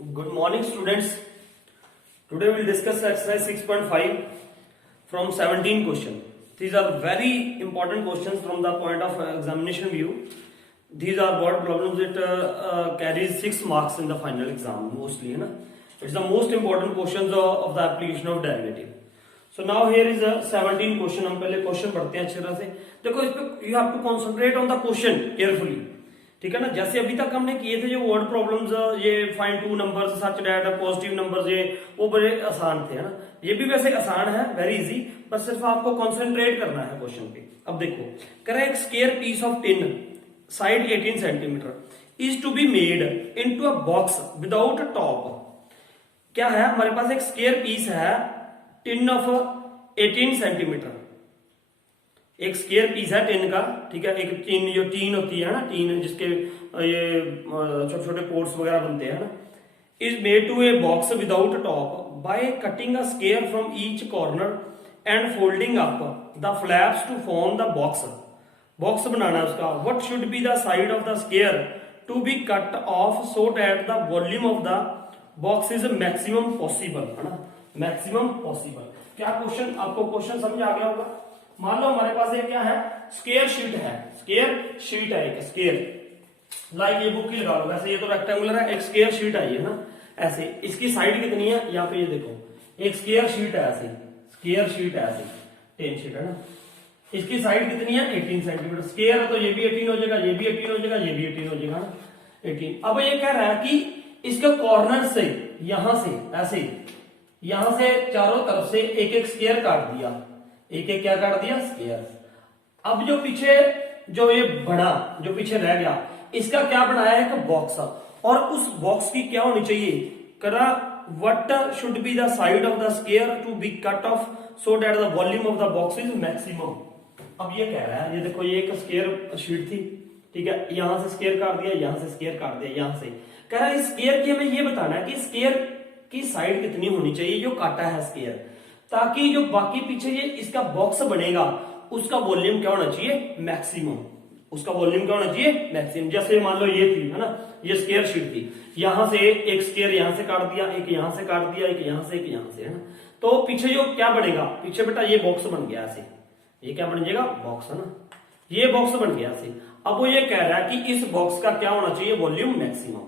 Good morning, students. Today we will discuss exercise 6.5 from 17 question. These are very important questions from the point of examination view. These are board problems that carries 6 marks in the final exam mostly. It's the most important questions of the application of derivative. So now here is a 17 question. हम पहले question पढ़ते हैं अच्छी तरह से. देखो इस पे you have to concentrate on the question carefully. ठीक है ना. जैसे अभी तक हमने किए थे जो वर्ड प्रॉब्लम्स, ये find two numbers, such that positive numbers, ये वो बड़े आसान थे, है ना. ये भी वैसे आसान है, वेरी इजी, पर सिर्फ आपको कंसंट्रेट करना है क्वेश्चन पे. अब देखो, करें एक square piece of tin side 18 centimetre is to be made into a box without top. क्या है, हमारे पास एक स्क्वायर पीस है टिन ऑफ 18 सेंटीमीटर. एक स्क्वायर पीस है टिन का, ठीक है. एक टिन, जो टीन होती है ना, टीन जिसके ये छोटे छोटे पोर्ट्स वगैरह बनते हैं ना, is made to a box without top by cutting a square from each corner and folding up the flaps to form the box. Box बनाना है उसका. What should be the side of the square to be cut off so that the volume of the box is maximum possible, है ना. Maximum possible. क्या question, आपको question समझ आ गया होगा. मान लो हमारे पास ये क्या है, स्क्वायर शीट है. स्क्वायर शीट है एक स्क्वायर, लाइक ये बुक की लगा लो. वैसे ये तो रेक्टेंगुलर है, एक स्क्वायर शीट आई है ना ऐसे. इसकी साइड कितनी है, यहाँ पे ये देखो, एक स्क्वायर शीट है ऐसे. स्क्वायर शीट है ऐसे, 10 शीट है ना. इसकी साइड कितनी है, 18 सेंटीमीटर. स्क्वायर है तो ये भी 18 हो जाएगा, ये भी 18 हो जाएगा, ये भी 18 हो जाएगा ना, 18. अब ये कह रहा है कि इसके कॉर्नर से, यहां से ऐसे, यहां से चारों तरफ से एक एक स्क्वायर काट दिया. एक एक क्या काट दिया, स्क्वायर. अब जो पीछे, जो ये बड़ा, जो पीछे रह गया, इसका क्या बनाया है, एक बॉक्स. और उस बॉक्स की क्या होनी चाहिए, करा what should be the side of the square to be cut off so that the volume of the box is maximum. अब ये कह रहा है, ये देखो, ये एक स्क्वायर शीट थी, ठीक है. यहां से स्क्वायर काट दिया, यहां से स्क्वायर काट दिया, यहां से. कह रहा है स्क्वायर की हमें ये बताना है कि स्क्वायर की साइड कितनी होनी चाहिए जो काटा है स्क्वायर, ताकि जो बाकी पीछे ये इसका बॉक्स बनेगा उसका वॉल्यूम क्या होना चाहिए, मैक्सिमम. उसका वॉल्यूम क्या होना चाहिए, मैक्सिमम. जैसे मान लो ये थी, है ना, ये स्क्वायर शीट थी. यहां से एक स्क्वायर यहां से काट दिया, एक यहां से काट दिया, एक यहां से, एक यहां से, है ना. तो पीछे जो क्या बनेगा, पीछे बेटा ये बॉक्स बन गया ऐसे. ये क्या बन जाएगा, बॉक्स, है ना. ये बॉक्स बन गया ऐसे. अब वो ये कह रहा है कि इस बॉक्स का क्या होना चाहिए, वॉल्यूम मैक्सिमम.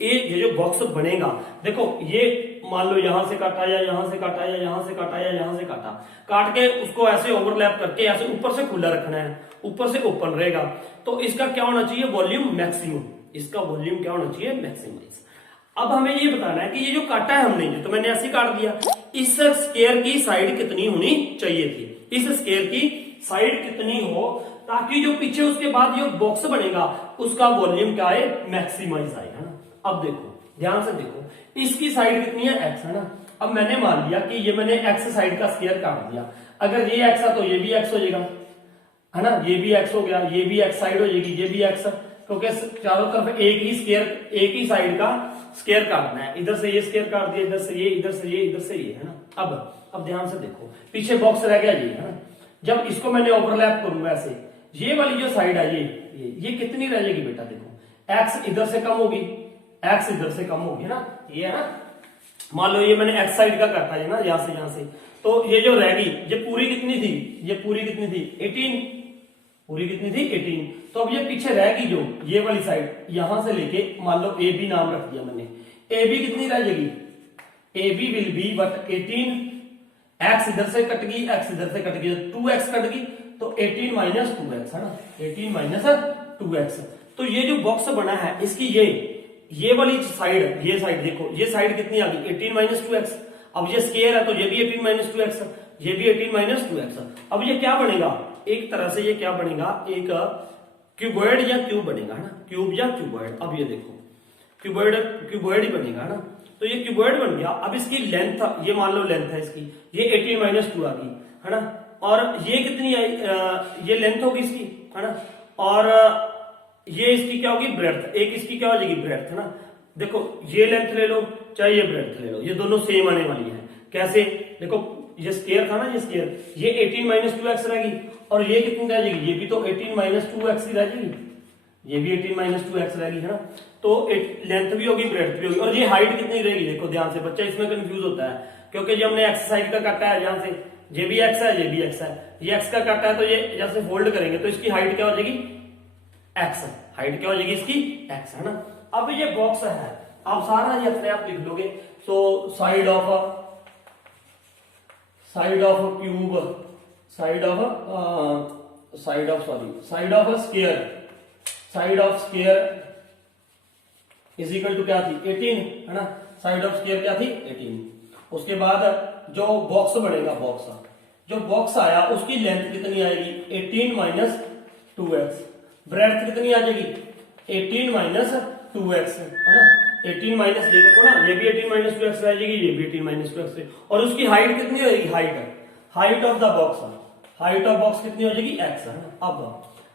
ये जो बॉक्स बनेगा, देखो ये मान लो यहां से काटा, या यहां से काटा, या यहां से काटा, या यहां से काटा, काट के उसको ऐसे ओवरलैप करके ऐसे ऊपर से खुला रखना है, ऊपर से ओपन रहेगा. तो इसका क्या होना चाहिए, वॉल्यूम मैक्सिमम. इसका वॉल्यूम क्या होना चाहिए, मैक्सिमाइज. अब हमें ये बताना है कि ये जो काटा है हमने, तो मैंने ऐसे काट दिया, इस स्क्वायर की साइड कितनी होनी चाहिए थी. इस स्क्वायर की साइड कितनी हो ताकि जो पीछे उसके बाद जो बॉक्स बनेगा उसका वॉल्यूम क्या है, मैक्सिमाइज आए, है ना. अब देखो, ध्यान से देखो, इसकी साइड कितनी है, x, है ना. अब मैंने मान लिया कि ये मैंने x साइड का स्क्वायर काट दिया. अगर ये x है तो ये भी x हो जाएगा, है ना. ये भी x हो गया, ये भी x साइड हो जाएगी, ये भी x, क्योंकि चारों तरफ एक ही स्क्वायर, एक ही साइड का स्क्वायर काटना है. इधर से ये स्क्वायर काट दिया, इधर से ये, इधर से ये, इधर से ये, है ना. अब ध्यान से देखो, पीछे बॉक्स रह गया ये, है ना. जब इसको मैंने ओवरलैप करूंगा ऐसे, ये वाली जो साइड है ये कितनी रह जाएगी बेटा, देखो, x इधर से कम होगी, x इधर से कम होगी ना. ये है ना, मान लो ये मैंने x साइड का काटा है ना, यहां से, तो ये जो रह गई, ये पूरी कितनी थी, ये पूरी कितनी थी, 18. पूरी कितनी थी, 18. तो अब ये पीछे रह गई जो ये वाली साइड, यहां से लेके मान लो ए बी नाम रख दिया मैंने. ए बी कितनी रह जाएगी, A B will be but 18. x इधर से कट गई, x इधर से कट गई, 2x कट गई, तो 18 माइनस 2x, है ना. 18 माइनस 2x. तो ये जो बॉक्स बना है इसकी ये वाली साइड, ये साइड देखो, ये साइड कितनी आ गई, 18 माइनस 2x. अब ये स्क्वायर है तो ये भी 18 माइनस 2x, ये भी 18 माइनस 2x. अब ये क्या बनेगा, एक तरह से ये क्या बनेगा, एक क्यूबॉइड या क्यूब बनेगा, है ना. क्यूब या क्यूबॉइड. अब ये देखो, क्यूबॉइड ही बनेगा, है ना. तो ये क्यूबॉइड बन गया. अब इसकी लेंथ, ये मान लो लेंथ है इसकी, ये 18 माइनस 2 आ गई, है ना. और ये कितनी आई, ये लेंथ होगी इसकी, है ना. और ये इसकी क्या होगी, ब्रेड्थ. एक इसकी क्या हो जाएगी, ब्रेड्थ, है ना. देखो ये लेंथ ले लो चाहे ये ब्रेड्थ ले लो, ये दोनों सेम आने वाली है. कैसे, देखो ये स्क्वायर था ना, ये स्क्वायर, ये 18 माइनस 2x रहेगी, और ये कितनी रह जाएगी, ये भी तो 18 माइनस 2x ही रह जाएगी. ये भी 18 माइनस 2x रहेगी, है ना। तो लेंथ भी होगी, ब्रेड्थ भी होगी, और ये हाइट कितनी रहेगी, देखो ध्यान से, बच्चा इसमें कंफ्यूज होता है, क्योंकि जब हमने एक्स साइड का काटा है, ध्यान से, ये भी एक्स है, ये भी एक्स है, ये एक्स का काटा है, तो ये जैसे फोल्ड करेंगे तो इसकी हाइट क्या हो जाएगी, एक्स, हाइट क्या हो जाएगी इसकी, एक्स, है ना। अब ये बॉक्स है, आप सारा ये अपने आप लिख लोगे। So side of cube, side of square is equal to क्या थी, 18, है ना। साइड ऑफ स्क्वायर क्या थी, 18। उसके बाद जो बॉक्स बनेगा, जो बॉक्स आया उसकी लेंथ कितनी आएगी, 18 माइनस 2x, ब्रेड्थ कितनी आ जाएगी, 18 माइनस 2x, है ना। 18 माइनस, ये देखो ना, ये भी 18 माइनस 2x रह जाएगी, ये भी 18 माइनस 2x, और उसकी हाइट कितनी होगी, हाइट ऑफ द बॉक्स कितनी हो जाएगी, x, है ना।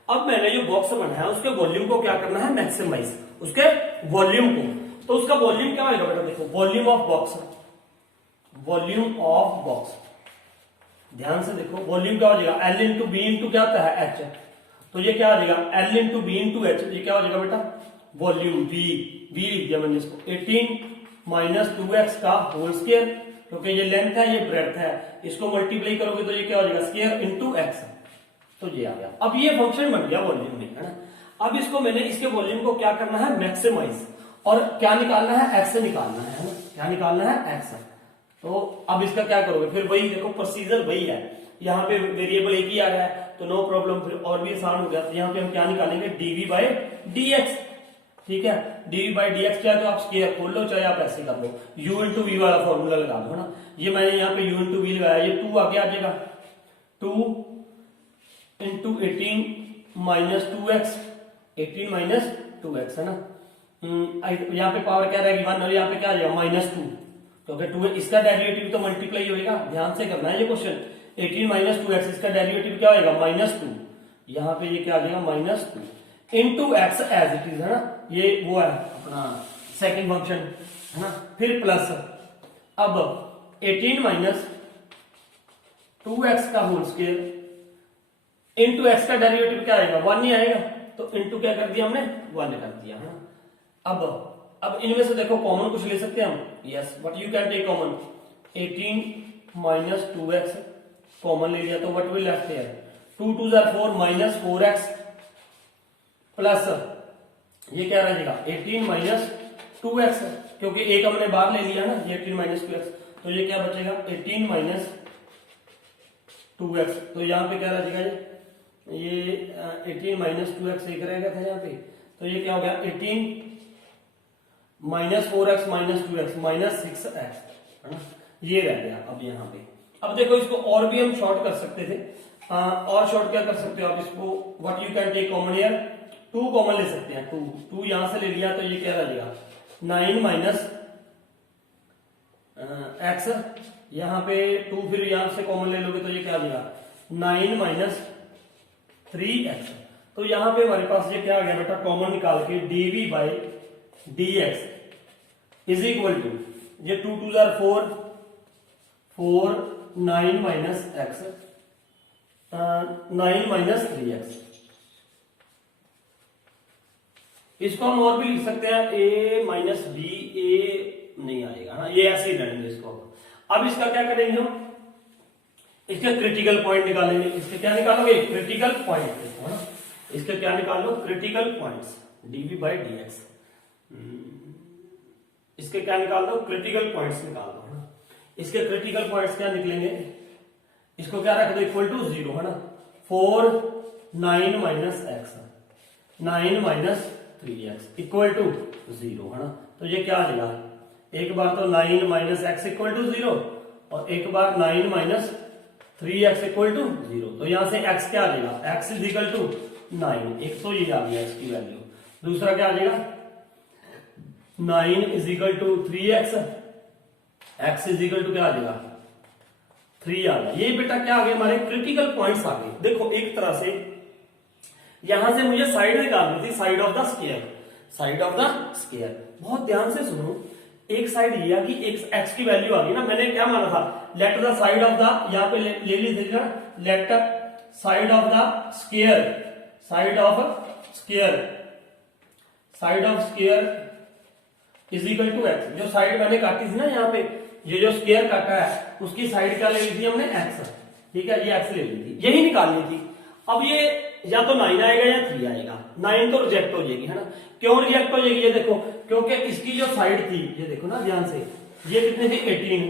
अब मैंने जो बॉक्स बनाया उसके वॉल्यूम को क्या करना है, मैक्सिमाइज, उसके वॉल्यूम को। तो उसका वॉल्यूम क्या होगा बेटा, देखो, वॉल्यूम ऑफ बॉक्स, ध्यान से देखो, वॉल्यूम क्या हो जाएगा, L इंटू बी इंटू क्या होता है, H, तो ये क्या हो जाएगा, L into B into H, ये क्या हो जाएगा बेटा, वॉल्यूम V लिख दिया मैंने इसको, 18 माइनस 2x का होल स्क्वायर, क्योंकि ये लेंथ है, ये ब्रेड्थ है, इसको मल्टीप्लाई करोगे तो ये क्या हो जाएगा, स्क्वायर इंटू x, तो ये आ गया। अब ये फंक्शन बन गया वॉल्यूम में, है ना। अब इसको मैंने, इसके वॉल्यूम को क्या करना है, मैक्सिमाइज, और क्या निकालना है, x निकालना है ना, क्या निकालना है, x। तो अब इसका क्या करोगे, फिर वही देखो, प्रोसीजर वही है, यहाँ पे वेरिएबल एक ही आ रहा है, तो नो प्रॉब्लम, फिर और भी आसान हो गया। तो यहाँ पे हम क्या निकालेंगे, dv बाय dx, ठीक है। dv बाय dx क्या है, तो आप स्क्वायर खोल लो, चाहे आप ऐसे कर लो, u इंटू वी वाला फॉर्मूला लगा दो, है ना। ये मैंने यहाँ पे u इंटू वी लगाया, ये 2 आगे आ जाएगा, 2 into 18 minus 2x, 18 minus 2x, है ना। यहाँ पे पावर क्या रहेगी, 1, और यहाँ पे क्या आ जाएगा, -2, क्योंकि 2 इसका डेरिवेटिव तो मल्टीप्लाई होगा, ध्यान से करना है ये क्वेश्चन। 18 माइनस 2x, इसका डेरिवेटिव क्या होगा, -2, यहाँ पे ये क्या आ जाएगा, -2 into x as it is, है ना। ये वो है अपना सेकंड फंक्शन, है ना। फिर प्लस, अब 18 माइनस 2x का होल स्क्वायर इंटू x का डेरिवेटिव क्या आएगा, 1 ही आएगा, तो इंटू क्या कर दिया हमने, 1 कर दिया, है ना। अब इनमें से देखो कॉमन कुछ ले सकते हैं हम, yes, but you can take common, 18 minus 2x common ले लिया, तो व्हाट विल लेफ्ट हियर, 2 2 जार 4 माइनस 4x प्लस ये क्या रहेगा, 18 माइनस 2x, क्योंकि एक हमने बाहर ले लिया ना, ये 18 माइनस 2x, तो ये क्या बचेगा, 18 माइनस 2x, तो यहाँ पे क्या रहेगा, ये 18 माइनस 2x एक रहेगा था यहाँ पे, तो ये क्या हो गया, 18 minus 4x minus 2x minus 6x, है ना, ये रह गया। अब यहाँ पे, अब देखो, इसको और भी हम शॉर्ट कर सकते थे, और शॉर्ट क्या कर सकते हो आप इसको, what you can take common here, 2 common ले सकते हैं, 2 यहां से ले लिया, तो ये क्या रहेगा, 9 माइनस x, यहाँ पे 2 फिर यहां से कॉमन ले लोगे, तो ये क्या आ जाएगा, 9 माइनस 3x, तो यहाँ पे हमारे पास ये क्या आ गया बेटा, कॉमन निकाल के dv by dx is equal to, ये 2 2 जार 4 4 9 माइनस x 9 माइनस 3x, इसको हम और भी लिख सकते हैं, a माइनस बी, ए नहीं आएगा ना, ये ऐसे ही रहेंगे इसको। अब इसका क्या करेंगे हम, इसके क्रिटिकल पॉइंट निकालेंगे, इसके क्या निकालोगे, क्रिटिकल पॉइंट, है ना, इसके क्या निकालो, critical points, dv by dx, इसके क्या निकाल दो, क्रिटिकल पॉइंट्स निकाल दो, है ना। इसके क्रिटिकल पॉइंट्स क्या निकलेंगे, इसको क्या रख दो, इक्वल टू 0, है ना, 4 9 minus x 9 minus 3x equal to 0, है ना। तो ये क्या आ जाएगा, एक बार तो 9 माइनस x इक्वल टू 0, और एक बार 9 माइनस 3x इक्वल टू 0, तो यहां से x क्या आ जाएगा, x इज इक्वल टू 9, एक तो ये आ गया x की वैल्यू, दूसरा क्या आ जाएगा, 9 is equal to 3x, x is equal to क्या आ जाएगा, 3 आ गया। ये बेटा क्या आ गए, हमारे क्रिटिकल पॉइंट्स आ गए। देखो, एक तरह से यहां से मुझे साइड निकालनी थी, side of the square, side of the square, बहुत ध्यान से सुनो, एक साइड ये कि एक x की वैल्यू आ गई ना, मैंने क्या माना था, let the side of the, यहाँ पे ले लीजिएगा, let side of the square, side of square side of square is equal to X. जो साइड मैंने काटी थी ना यहाँ पे, ये जो स्क्वायर काटा है उसकी साइड क्या ले ली थी हमने, एक्स। ठीक है, ये एक्स ले ली थी, यही निकालनी थी। अब ये या तो 9 आएगा या 3 आएगा। 9 तो रिजेक्ट हो जाएगी, है ना। क्यों रिजेक्ट हो जाएगी, ये देखो, क्योंकि इसकी जो साइड थी, ये देखो ना ध्यान से, ये कितनी थी 18,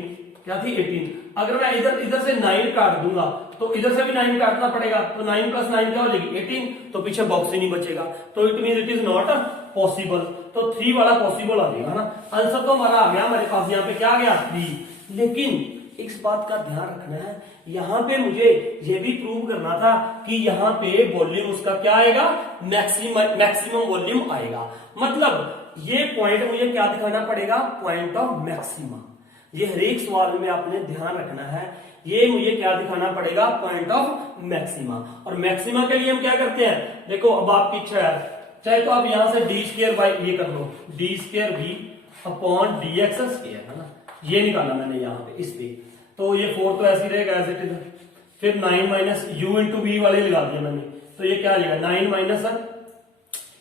क्या थी 18। अगर मैं इधर से 9 काट दूंगा तो इधर से भी 9 काटना पड़ेगा, तो 9 प्लस 9 क्या हो जाएगी 18, तो पीछे बॉक्स ही नहीं बचेगा, तो it mean it is not possible. तो 3 वाला पॉसिबल आ जाएगा, है ना। आंसर तो हमारा आ गया, हमारे पास यहाँ पे क्या आ गया 3। लेकिन इस बात का ध्यान रखना है, यहां पे मुझे ये भी प्रूव करना था कि यहाँ पे वॉल्यूम उसका क्या आएगा, मैक्सिमम वॉल्यूम आएगा। मतलब ये पॉइंट मुझे क्या दिखाना पड़ेगा, पॉइंट ऑफ मैक्सिमा। ये हर एक सवाल में आपने ध्यान रखना है, ये मुझे क्या दिखाना पड़ेगा, पॉइंट ऑफ मैक्सिमा। और मैक्सिमा के लिए हम क्या करते हैं, देखो अब आपकी इच्छा है, चाहे तो आप यहां से डी स्क्वायर बाई ये कर लो, d square B upon D x square, है ना। ये निकाला मैंने यहाँ पे इस पे, तो ये 4 तो ऐसे ही रहेगा एज इट इज। फिर 9 माइनस यू इंटू बी वाले लगा दिया मैंने, तो ये क्या आ जाएगा 9 माइनस,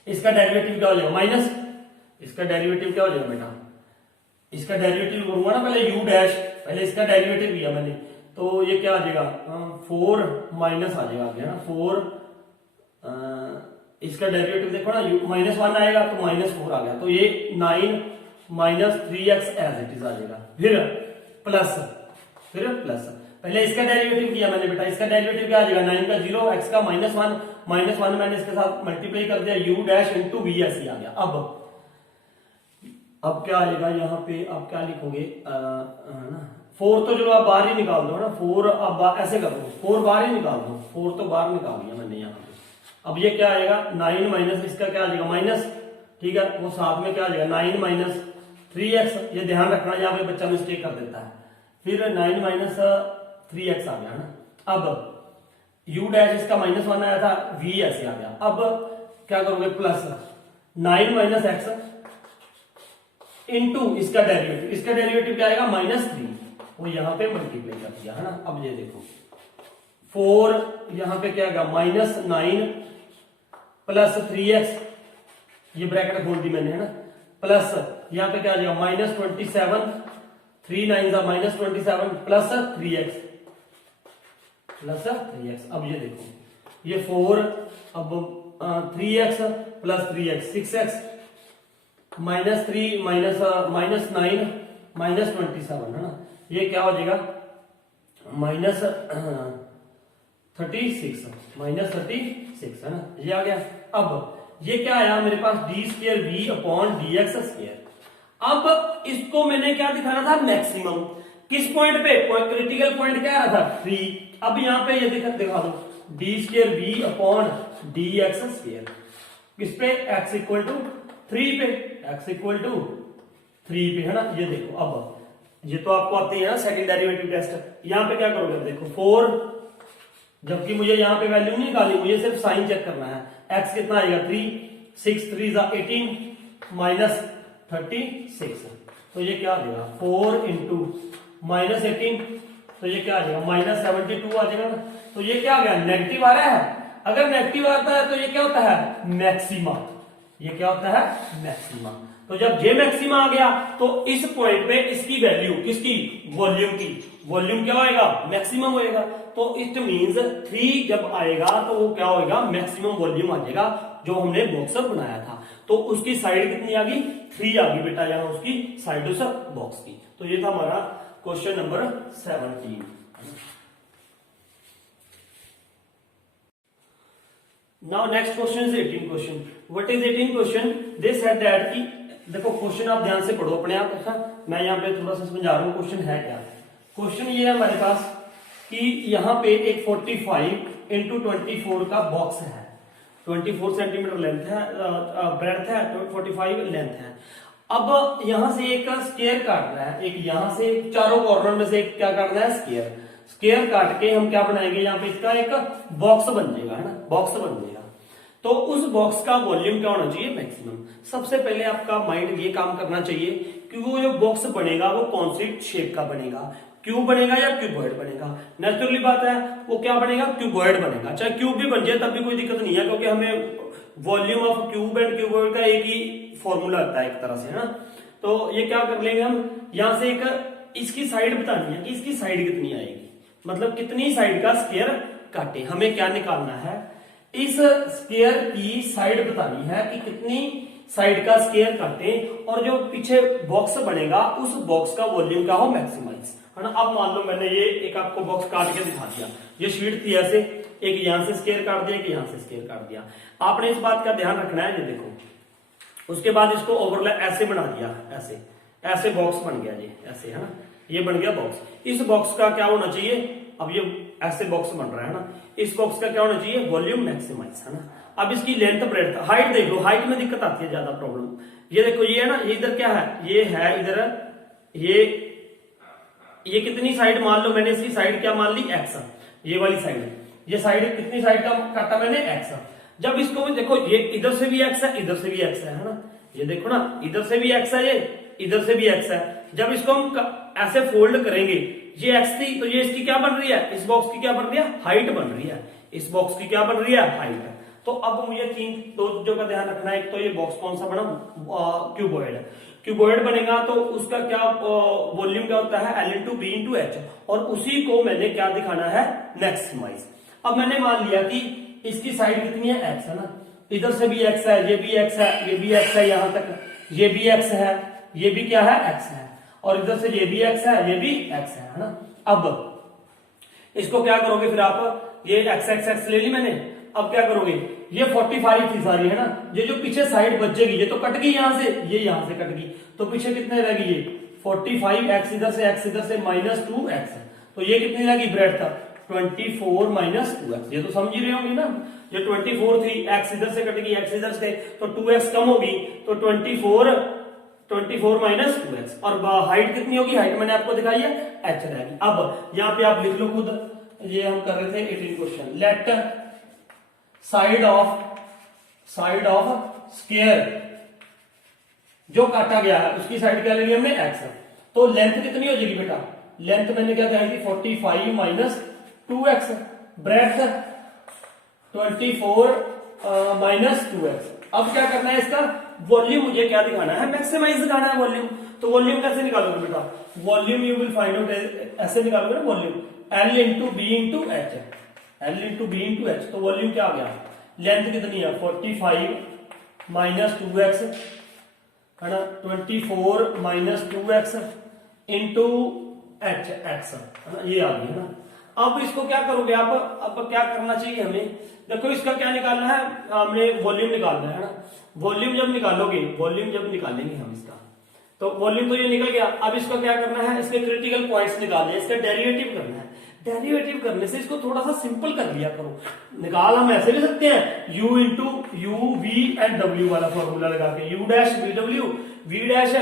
इसका डेरिवेटिव क्या हो जाएगा माइनस, इसका डेरिवेटिव क्या हो जाएगा बेटा, इसका डेरिवेटिव करूंगा ना पहले यू डैश, पहले इसका डेरिवेटिव लिया मैंने, तो ये क्या आ जाएगा 4 माइनस आ जाएगा आगे, है ना 4, इसका डेरिवेटिव देखो ना -1 आएगा तो -4 आ गया, तो ये 9 minus 3x as it is आ जाएगा। फिर प्लस पहले इसका डेरिवेटिव किया मैंने बेटा, इसका डेरिवेटिव क्या आ जाएगा 9 का 0, x का -1 मैंने इसके साथ मल्टीप्लाई कर दिया, u डैश इंटू बी ऐसे आ गया। अब क्या आएगा यहाँ पे, आप क्या लिखोगे ना 4 तो चलो आप बाहर ही निकाल दो ना, 4 आप ऐसे कर दो, 4 बाहर ही निकाल दो, 4 तो बाहर निकाल दिया मैंने यहाँ पे। अब ये क्या आएगा 9 माइनस इसका क्या आ जाएगा माइनस, ठीक है, वो साथ में क्या आ जाएगा 9 माइनस 3x, ये ध्यान रखना यहाँ पे बच्चा मिस्टेक कर देता है। फिर 9 माइनस 3x आ गया ना। अब u डैश इसका -1 आया था, v ऐसे आ गया। अब क्या करोगे प्लस 9 माइनस एक्स इंटू इसका डेरिवेटिव क्या आएगा -3, वो यहाँ पे मल्टीप्लाई कर दिया, है ना। अब ये देखो 4 यहाँ पे क्या आएगा -9 प्लस 3x, ये ब्रैकेट खोल दी मैंने, है ना, प्लस यहाँ पे क्या आ जाएगा -27, 3 9 -27 प्लस 3x प्लस 3x। अब ये देखो ये 4, अब 3x plus 3x 6x -3 minus -9 -27, है ना, ये क्या हो जाएगा -36 है ना, ये आ गया। अब ये क्या आया मेरे पास d square B upon D x square. अब इसको मैंने क्या दिखाना था मैक्सिमम, किस पॉइंट पे, क्रिटिकल पॉइंट क्या आ रहा था 3। अब यहाँ पे ये दिखा दो D square B upon D x square, किस पे x इक्वल टू 3 पे, x इक्वल टू 3 पे, है ना। ये देखो अब ये तो आपको आते हैं सेकंड डेरिवेटिव टेस्ट, यहाँ पे क्या करोगे देखो 4, जबकि मुझे यहाँ पे वैल्यू नहीं निकाली, मुझे सिर्फ साइन चेक करना है। x कितना आएगा 3, 6 3 18 माइनस 36, तो ये क्या आ जाएगा 4 इंटू -18, तो ये क्या आ जाएगा -72 आ जाएगा ना। तो ये क्या आ गया नेगेटिव आ रहा है, अगर नेगेटिव आता है तो ये क्या होता है मैक्सिमा, ये क्या होता है मैक्सिमा। तो जब ये मैक्सिमा आ गया तो इस पॉइंट पे इसकी वैल्यू किसकी, वॉल्यूम की, वॉल्यूम क्या होएगा मैक्सिमम होएगा। तो इट मींस 3 जब आएगा तो वो क्या होएगा मैक्सिमम वॉल्यूम आ जाएगा जो हमने बॉक्स बनाया था। तो उसकी साइड कितनी आ गई 3 आ गई बेटा, यहाँ उसकी साइड उस बॉक्स की। तो ये था हमारा question number 17। Now next question is 18 question. What is 18 question? They said that कि देखो क्वेश्चन आप ध्यान से पढ़ो अपने आप, अच्छा मैं यहाँ पे थोड़ा सा समझा रहा हूँ क्वेश्चन है क्या। क्वेश्चन ये है हमारे पास कि यहाँ पे एक 45 इंटू 24 का बॉक्स है, 24 सेंटीमीटर लेंथ है, ब्रेड्थ है, 45 लेंथ है। अब यहाँ से एक स्क्वायर काट रहा है, एक यहाँ से चारों कॉर्नर में से एक क्या काटना है स्क्वायर, स्क्वायर काट के हम क्या बनाएंगे यहाँ पे इसका एक बॉक्स बन जाएगा, है ना, बॉक्स बन जाएगा। तो उस बॉक्स का वॉल्यूम क्या होना चाहिए मैक्सिमम। सबसे पहले आपका माइंड ये काम करना चाहिए कि वो जो बॉक्स बनेगा वो कौन सी शेप का बनेगा, क्यूब बनेगा या क्यूबॉइड बनेगा। नेचुरली बात है वो क्या बनेगा क्यूबॉइड बनेगा, चाहे क्यूब भी बन जाए तब भी कोई दिक्कत नहीं है, क्योंकि हमें volume of cube and cuboid का एक ही फॉर्मूला आता है एक तरह से, है ना। तो ये क्या कर लेंगे हम, यहां से एक इसकी साइड बतानी है कि इसकी साइड कितनी आएगी, मतलब कितनी साइड का स्क्वायर काटे। हमें क्या निकालना है, इस स्क्वायर की साइड बतानी है कि कितनी साइड का स्क्वायर काटे, और जो पीछे बॉक्स बनेगा उस बॉक्स का वॉल्यूम क्या हो, मैक्सिमाइज, है ना। अब मान लो मैंने ये एक आपको बॉक्स काट के दिखा दिया, ये शीट थी ऐसे, एक यहां से स्क्वायर काट दिया, एक यहां से स्क्वायर काट दिया। आपने इस बात का ध्यान रखना है, ये देखो, उसके बाद इसको ओवरलैप ऐसे बना दिया, ऐसे ऐसे बॉक्स बन गया ये, ऐसे, है ना, ये बन गया बॉक्स। इस बॉक्स का क्या होना चाहिए, अब ये ऐसे बॉक्स बन रहा है ना, इस बॉक्स का क्या होना चाहिए, वॉल्यूम मैक्सिमाइज, है ना। अब इसकी लेंथ ब्रेड्थ हाइट देख लो, हाइट में दिक्कत आती है ज्यादा प्रॉब्लम। ये देखो, ये है ना, ये इधर क्या है, ये है इधर, ये कितनी साइड मान लो मैंने इसकी साइड क्या मान ली, एक्स, ये वाली साइड, ये साइड कितनी साइड का काटा मैंने, एक्स। जब इसको भी देखो, ये इधर से भी एक्स है, इधर से भी एक्स है ना, ये देखो ना, इधर से भी एक्स है, ये इधर से भी एक्स है। जब इसको हम ऐसे फोल्ड करेंगे, ये एक्स थी तो ये इसकी क्या बन रही है, इस बॉक्स की क्या बन रही है, हाइट बन रही है, इस बॉक्स की क्या बन रही है, हाइट। तो अब मुझे दो चीजों का ध्यान रखना है, एक तो ये बॉक्स कौन सा बना, क्यूबॉइड, क्यूबॉइड बनेगा तो उसका क्या वॉल्यूम क्या होता है, L into B into H, और उसी को मैंने क्या दिखाना है, मैक्सिमाइज। अब मैंने मान लिया कि इसकी साइड कितनी है, एक्स, है ना, इधर से भी एक्स है, ये भी एक्स है, ये भी एक्स है, यहां तक ये भी एक्स है, ये भी क्या है, एक्स है, और इधर से ये भी एक्स है, ये भी एक्स है ना। अब इसको क्या करोगे फिर आप, ये एक्स एक्स एक्स ले ली मैंने, अब क्या करोगे, ये 45 थी सारी, है ना, ये जो पीछे साइड बचेगी, ये तो कट गई यहां से, ये यहां से कट गई, तो पीछे कितने रहेगी, ये 45, एक्स इधर से माइनस 2x, तो ये कितनी रहेगी ब्रेड था, 24 माइनस 2x। ये तो समझ ही रहे होंगे ना, ये 24 थी, एक्स इधर से कट गई, एक्स इधर से, तो 2x कम होगी, तो 24 माइनस 2x, और हाइट कितनी होगी, हाइट मैंने आपको दिखाई है, h रहेगी। अब यहाँ पे आप लिख लो खुद, ये हम कर रहे थे 18 question, let side of square जो काटा गया है उसकी साइड क्या लेनी हमने, x, तो लेंथ कितनी हो जाएगी बेटा, लेंथ मैंने क्या दिखाई थी, 45 minus 2x, breadth 24 minus 2x। अब क्या करना है, इसका वॉल्यूम मुझे क्या दिखाना है, मैक्सिमाइज दिखाना है वॉल्यूम। तो वॉल्यूम कैसे निकालोगे बेटा, volume you will find out, ऐसे निकालोगे ना volume, L into B into H, L into B into H, तो वॉल्यूम क्या आ गया, लेंथ कितनी है, 45 माइनस 2x, है ना, 24 minus 2x into H, x, है ना, ये आ गई, है ना। अब इसको क्या करोगे आप, अब क्या करना चाहिए हमें, देखो इसका क्या निकालना है, हमें वॉल्यूम निकालना है ना। वॉल्यूम जब निकालोगे, वॉल्यूम जब निकालेंगे हम इसका, तो वॉल्यूम तो ये निकल गया। अब इसका क्या करना है, इसके क्रिटिकल पॉइंट्स निकालने हैं, इसका डेरिवेटिव करना है। डेरिवेटिव करने से इसको थोड़ा सा सिंपल कर लिया करो। निकाल हम ऐसे भी सकते हैं, u into you we and W वाला फॉर्मूला लगा के, u dash V W, we dash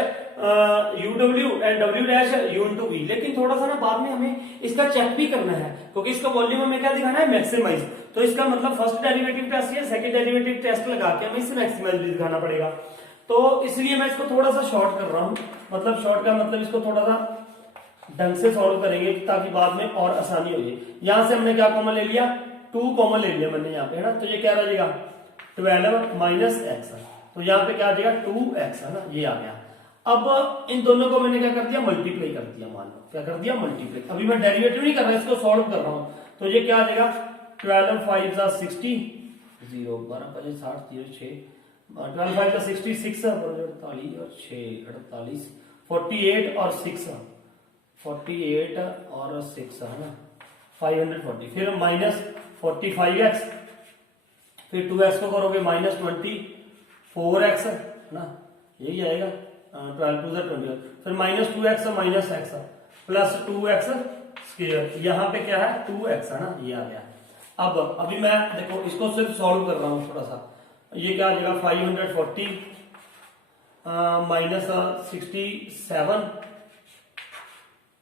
U W and W dash you into we. लेकिन थोड़ा सा ना बाद में हमें इसका चेक भी करना है, क्योंकि इसका वॉल्यूम हमें क्या दिखाना है, मैक्सिमाइज। तो इसका मतलब फर्स्ट डेरिवेटिव टेस्ट या सेकंड डेरिवेटिव टेस्ट लगा के हमें इसे मैक्सिमाइज भी दिखाना पड़ेगा। तो इसलिए मैं इसको थोड़ा सा शॉर्ट कर रहा हूं, मतलब शॉर्ट का मतलब इसको थोड़ा सा ढंग से सॉल्व करेंगे ताकि बाद में और आसानी हो जाए। यहां से हमने क्या कॉमन ले लिया, 2 कॉमन ले लिया मैंने यहाँ पे, है ना। तो ये क्या रहेगा, 12 माइनस एक्स, तो यहाँ पे क्या आ जाएगा 2x, है ना, ये आ गया। अब इन दोनों को मैंने क्या कर दिया, मल्टीप्लाई कर दिया, मान लो क्या कर दिया, मल्टीप्लाई। अभी मैं डेरिवेटिव नहीं कर रहा, इसको सॉल्व कर रहा हूं। तो ये क्या आ जाएगा, 12 5 60, 0 12 5 60 0 6, 12 5 66, 48 और 6 48, 48 और 6, 48 और 6, है ना, 540। फिर माइनस 45x, फिर 2x को करोगे माइनस 24x, है ना, यही आएगा, 12 2 20, फिर minus 2x minus x plus 2x square, यहाँ पे क्या है 2x, है ना, ये आ गया। अब अभी मैं देखो इसको सिर्फ सॉल्व कर रहा हूँ थोड़ा सा, ये क्या आ जाएगा 540 माइनस 67,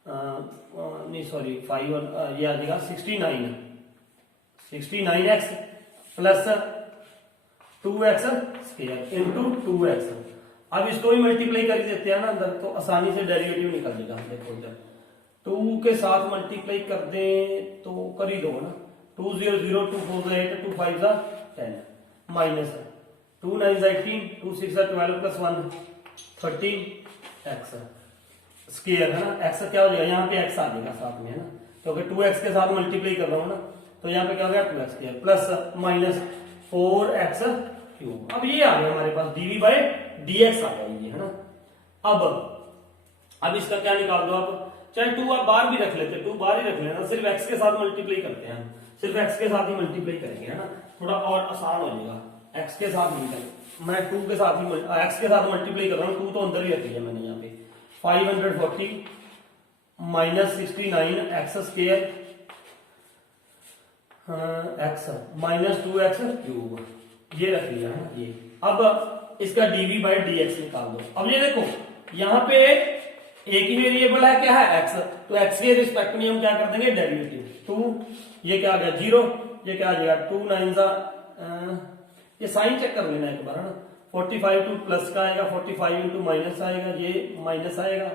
नहीं सॉरी 5 और ये आ जाएगा 69x plus 2x square into 2x। अब इसको भी मल्टीप्लाई कर देते हैं ना अंदर, तो आसानी से डेरिवेटिव निकल जाएगा। देखो इधर 2 के साथ मल्टीप्लाई कर दें तो कर ही दो ना, 2 0 0 2 4 8 2 5 10 माइनस 2 9 18, 2 6 12 प्लस 1 13 एक्स स्क्वायर है ना। एक्स क्या हो जाएगा, यहाँ पे एक्स आ जाएगा साथ में है ना, क्योंकि 2x के साथ मल्टीप्लाई कर रहा हूँ ना, तो यहाँ पे क्या हो गया 2x square plus minus 4x cube. अब ये आ गया हमारे पास dv बाई dx आ गया ये है ना। अब इसका क्या निकाल दो आप, चाहे 2 आप बाहर भी रख लेते, 2 बाहर ही रख लेना, सिर्फ x के साथ मल्टीप्लाई करते हैं हम, सिर्फ x के साथ ही मल्टीप्लाई करेंगे है ना, थोड़ा और आसान हो जाएगा। x के साथ नहीं, मैं 2 के साथ ही x के साथ मल्टीप्लाई कर रहा हूँ, 2 तो अंदर ही रख लिया मैंने यहाँ पे। 540 minus 69 x square x minus 2x cube, ये रख लिया है ये। अब इसका dv बाई dx निकाल दो। अब ये देखो यहाँ पे एक ही वेरिएबल है, क्या है x, तो x के रिस्पेक्ट में हम क्या कर देंगे डेरिवेटिव। 2 ये क्या आ गया 0, ये क्या आ जाएगा 2 9 ये साइन चेक कर लेना एक बार है ना। 45 टू प्लस का आएगा, 45 इंटू माइनस आएगा, ये माइनस आएगा,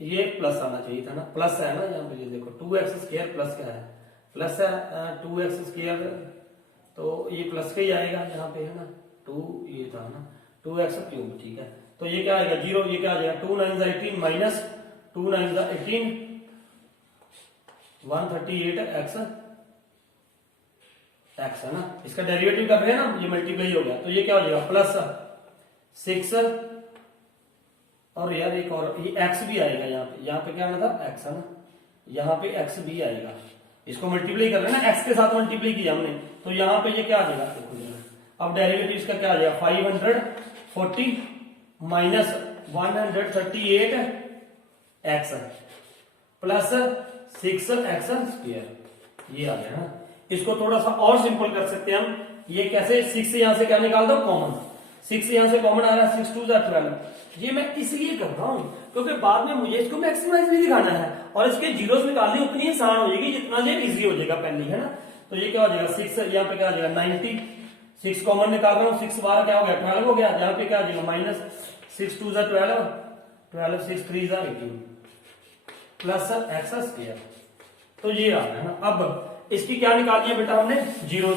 ये प्लस आना चाहिए था ना, प्लस है ना यहाँ पे। ये देखो 2x स्क्वायर प्लस क्या है, प्लस है 2x स्क्वायर, तो ये प्लस का ही आएगा यहाँ पे है ना। 2 ये था ना 2x क्यूब, ठीक है। तो ये क्या आएगा 0, ये क्या आ जाएगा 2 9 18 माइनस 2 9 18 138 एक्स है ना। इसका डेरिवेटिव कर रहे हैं ना, ये मल्टीप्लाई हो गया, तो ये क्या हो जाएगा प्लस 6 और यार एक और ये x भी आएगा यहाँ पे क्या आना था x है ना, यहाँ पे x भी आएगा। इसको मल्टीप्लाई कर रहे हैं ना, x के साथ मल्टीप्लाई किया हमने, तो यहाँ पे ये क्या आ जाएगा देखो जरा। अब डेरिवेटिव इसका क्या आ जाएगा 540 minus 138 x plus 6x square, ये आ गया ना। इसको थोड़ा सा और सिंपल कर सकते हैं हम, ये कैसे, 6 यहां से क्या निकाल दो कॉमन, 6 यहां से कॉमन आ रहा है, 6 2 12। ये मैं इसलिए कर रहा हूं क्योंकि बाद में मुझे इसको मैक्सिमाइज भी दिखाना है, और इसके जीरोस निकालने उतनी आसान हो जाएगी जितना ये इजी हो जाएगा पहले है ना। तो ये क्या हो जाएगा 6, यहाँ पे क्या आ जाएगा 90, 6 कॉमन निकाल रहा हूँ, 6 बार क्या हो गया 12 हो गया, यहाँ पे क्या आ जाएगा माइनस 6 2 12 12 6 3 18 प्लस एक्स स्क्वायर। तो ये आ गया ना। अब इसकी क्या निकालनी है बेटा हमने, जीरो,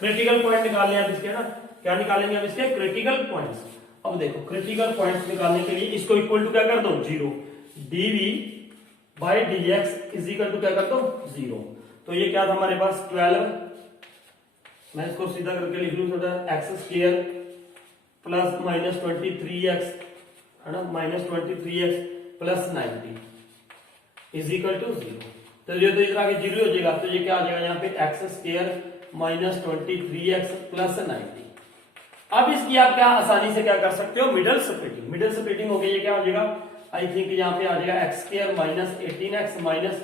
क्रिटिकल पॉइंट निकालने हैं इसके ना। क्या निकालेंगे हम इसके क्रिटिकल पॉइंट्स। अब देखो क्रिटिकल पॉइंट्स निकालने के लिए इसको इक्वल टू क्या कर दो 0, dv by dx is equal to क्या कर दो 0। तो ये क्या था हमारे पास 12, मैं इसको सीधा करके लिख लूं थोड़ा, x square plus minus 23x है ना, minus 23x plus 90 is equal to 0। तो ये तो इधर आगे 0 हो जाएगा, तो ये क्या आ जाएगा यहाँ पे x square minus 23x plus 90। अब इसकी आप क्या आसानी से क्या कर सकते हो, मिडल स्प्लिटिंग। मिडल स्प्लिटिंग हो गई, ये क्या हो जाएगा आई थिंक यहाँ पे आ जाएगा x square minus 18x minus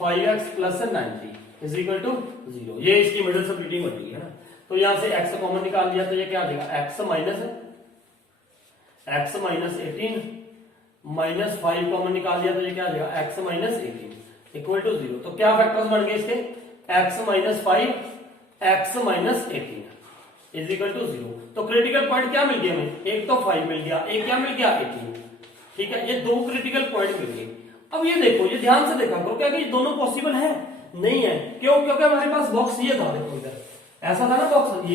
5x plus 90 is equal to 0। ये इसकी मिडल स्प्लिटिंग हो जाएगी है ना। तो यहाँ से x कॉमन निकाल लिया, तो ये क्या आ जाएगा x माइनस 18 माइनस 5 कॉमन निकाल लिया, तो ये क्या आ जाएगा x माइनस 18 इक्वल टू 0। तो क्या फैक्टर्स बन गए इसके, x minus 5 x minus 18 is equal to 0। तो क्रिटिकल पॉइंट क्या मिल गया हमें, एक तो 5 मिल गया, एक क्या मिल गया 18, ठीक है। ये दो क्रिटिकल पॉइंट मिल गए। अब ये देखो, ये ध्यान से देखा करो, क्या कि ये दोनों पॉसिबल है नहीं है, क्यों, क्योंकि हमारे पास बॉक्स ये था, देखो इधर ऐसा था ना बॉक्स,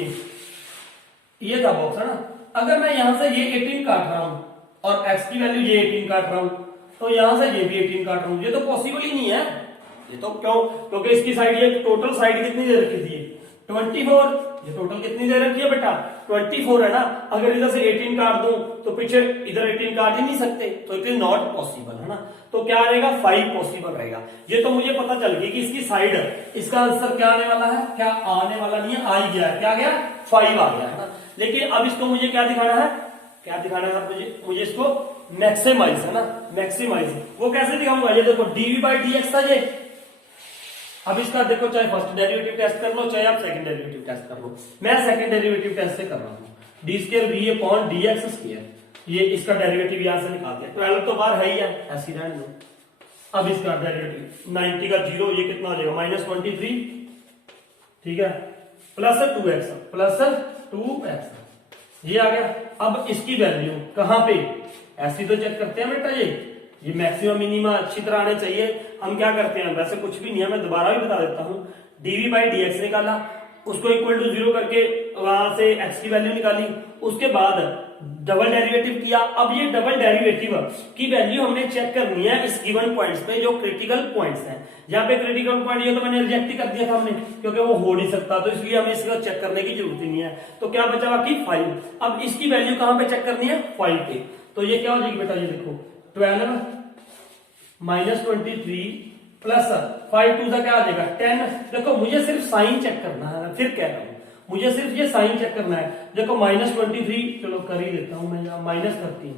ये था बॉक्स है ना। अगर मैं यहां से ये 18 काट रहा हूं और x की वैल्यू ये 18 काट रहा हूं, तो यहां से ये भी 18 काट रहा हूं, ये तो पॉसिबल ही नहीं है। ये तो क्यों, क्योंकि इसकी साइड, ये टोटल साइड कितनी दे रखी थी 24, ये टोटल कितनी दे रखी है बेटा 24 है ना। अगर इधर से 18 काट दूं तो पीछे इधर 18 काट ही नहीं सकते, तो इट इज नॉट पॉसिबल है ना। तो क्या रहेगा 5 पॉसिबल रहेगा। ये तो मुझे पता चल गई कि इसकी साइड, इसका आंसर क्या आने वाला है, क्या आने वाला नहीं है, आ ही गया है, क्या गया 5 आ गया है ना। लेकिन अब इसको मुझे क्या दिखाना है, क्या दिखाना है मुझे इसको मैक्सिमाइज है ना, मैक्सिमाइज। वो कैसे दिखाऊंगा, ये देखो dv बाई dx था ये। अब इसका देखो, चाहे फर्स्ट डेरिवेटिव टेस्ट कर लो, चाहे आप सेकंड डेरिवेटिव टेस्ट कर लो। मैं सेकंड डेरिवेटिव टेस्ट से कर रहा हूँ, d square B upon dx square, ये इसका डेरिवेटिव यहां से निकाल दिया। 12 तो बाहर है ही है, ऐसी रहने दो। अब इसका डेरिवेटिव 90 का 0, ये कितना हो जाएगा माइनस 23, ठीक है, प्लस 2x, ये आ गया। अब इसकी वैल्यू कहां पे, ऐसी तो चेक करते हैं बेटा, ये मैक्सिमम मिनिमा अच्छी तरह आने चाहिए। हम क्या करते हैं, वैसे कुछ भी नहीं है, मैं दोबारा भी बता देता हूं। dv बाई dx निकाला, उसको इक्वल टू 0 करके वहां से x की वैल्यू निकाली, उसके बाद डबल डेरिवेटिव किया। अब ये डबल डेरिवेटिव की वैल्यू हमने चेक करनी है इस गिवन पॉइंट्स पे जो क्रिटिकल पॉइंट्स हैं। यहाँ पे क्रिटिकल पॉइंट ये तो मैंने रिजेक्ट ही कर दिया था हमने, क्योंकि वो हो नहीं सकता, तो इसलिए हमें इसका चेक करने की जरूरत ही नहीं है। तो क्या बचा बाकी 5। अब इसकी वैल्यू कहां पे चेक करनी है, 5 पे। तो ये क्या हो जाएगी बेटा, ये देखो 12 माइनस 23 प्लस 5 टू क्या आ जाएगा 10। देखो मुझे सिर्फ साइन चेक करना है, फिर कह रहा हूं मुझे सिर्फ ये साइन चेक करना है। देखो माइनस 23, चलो कर ही देता हूं मैं, माइनस 13,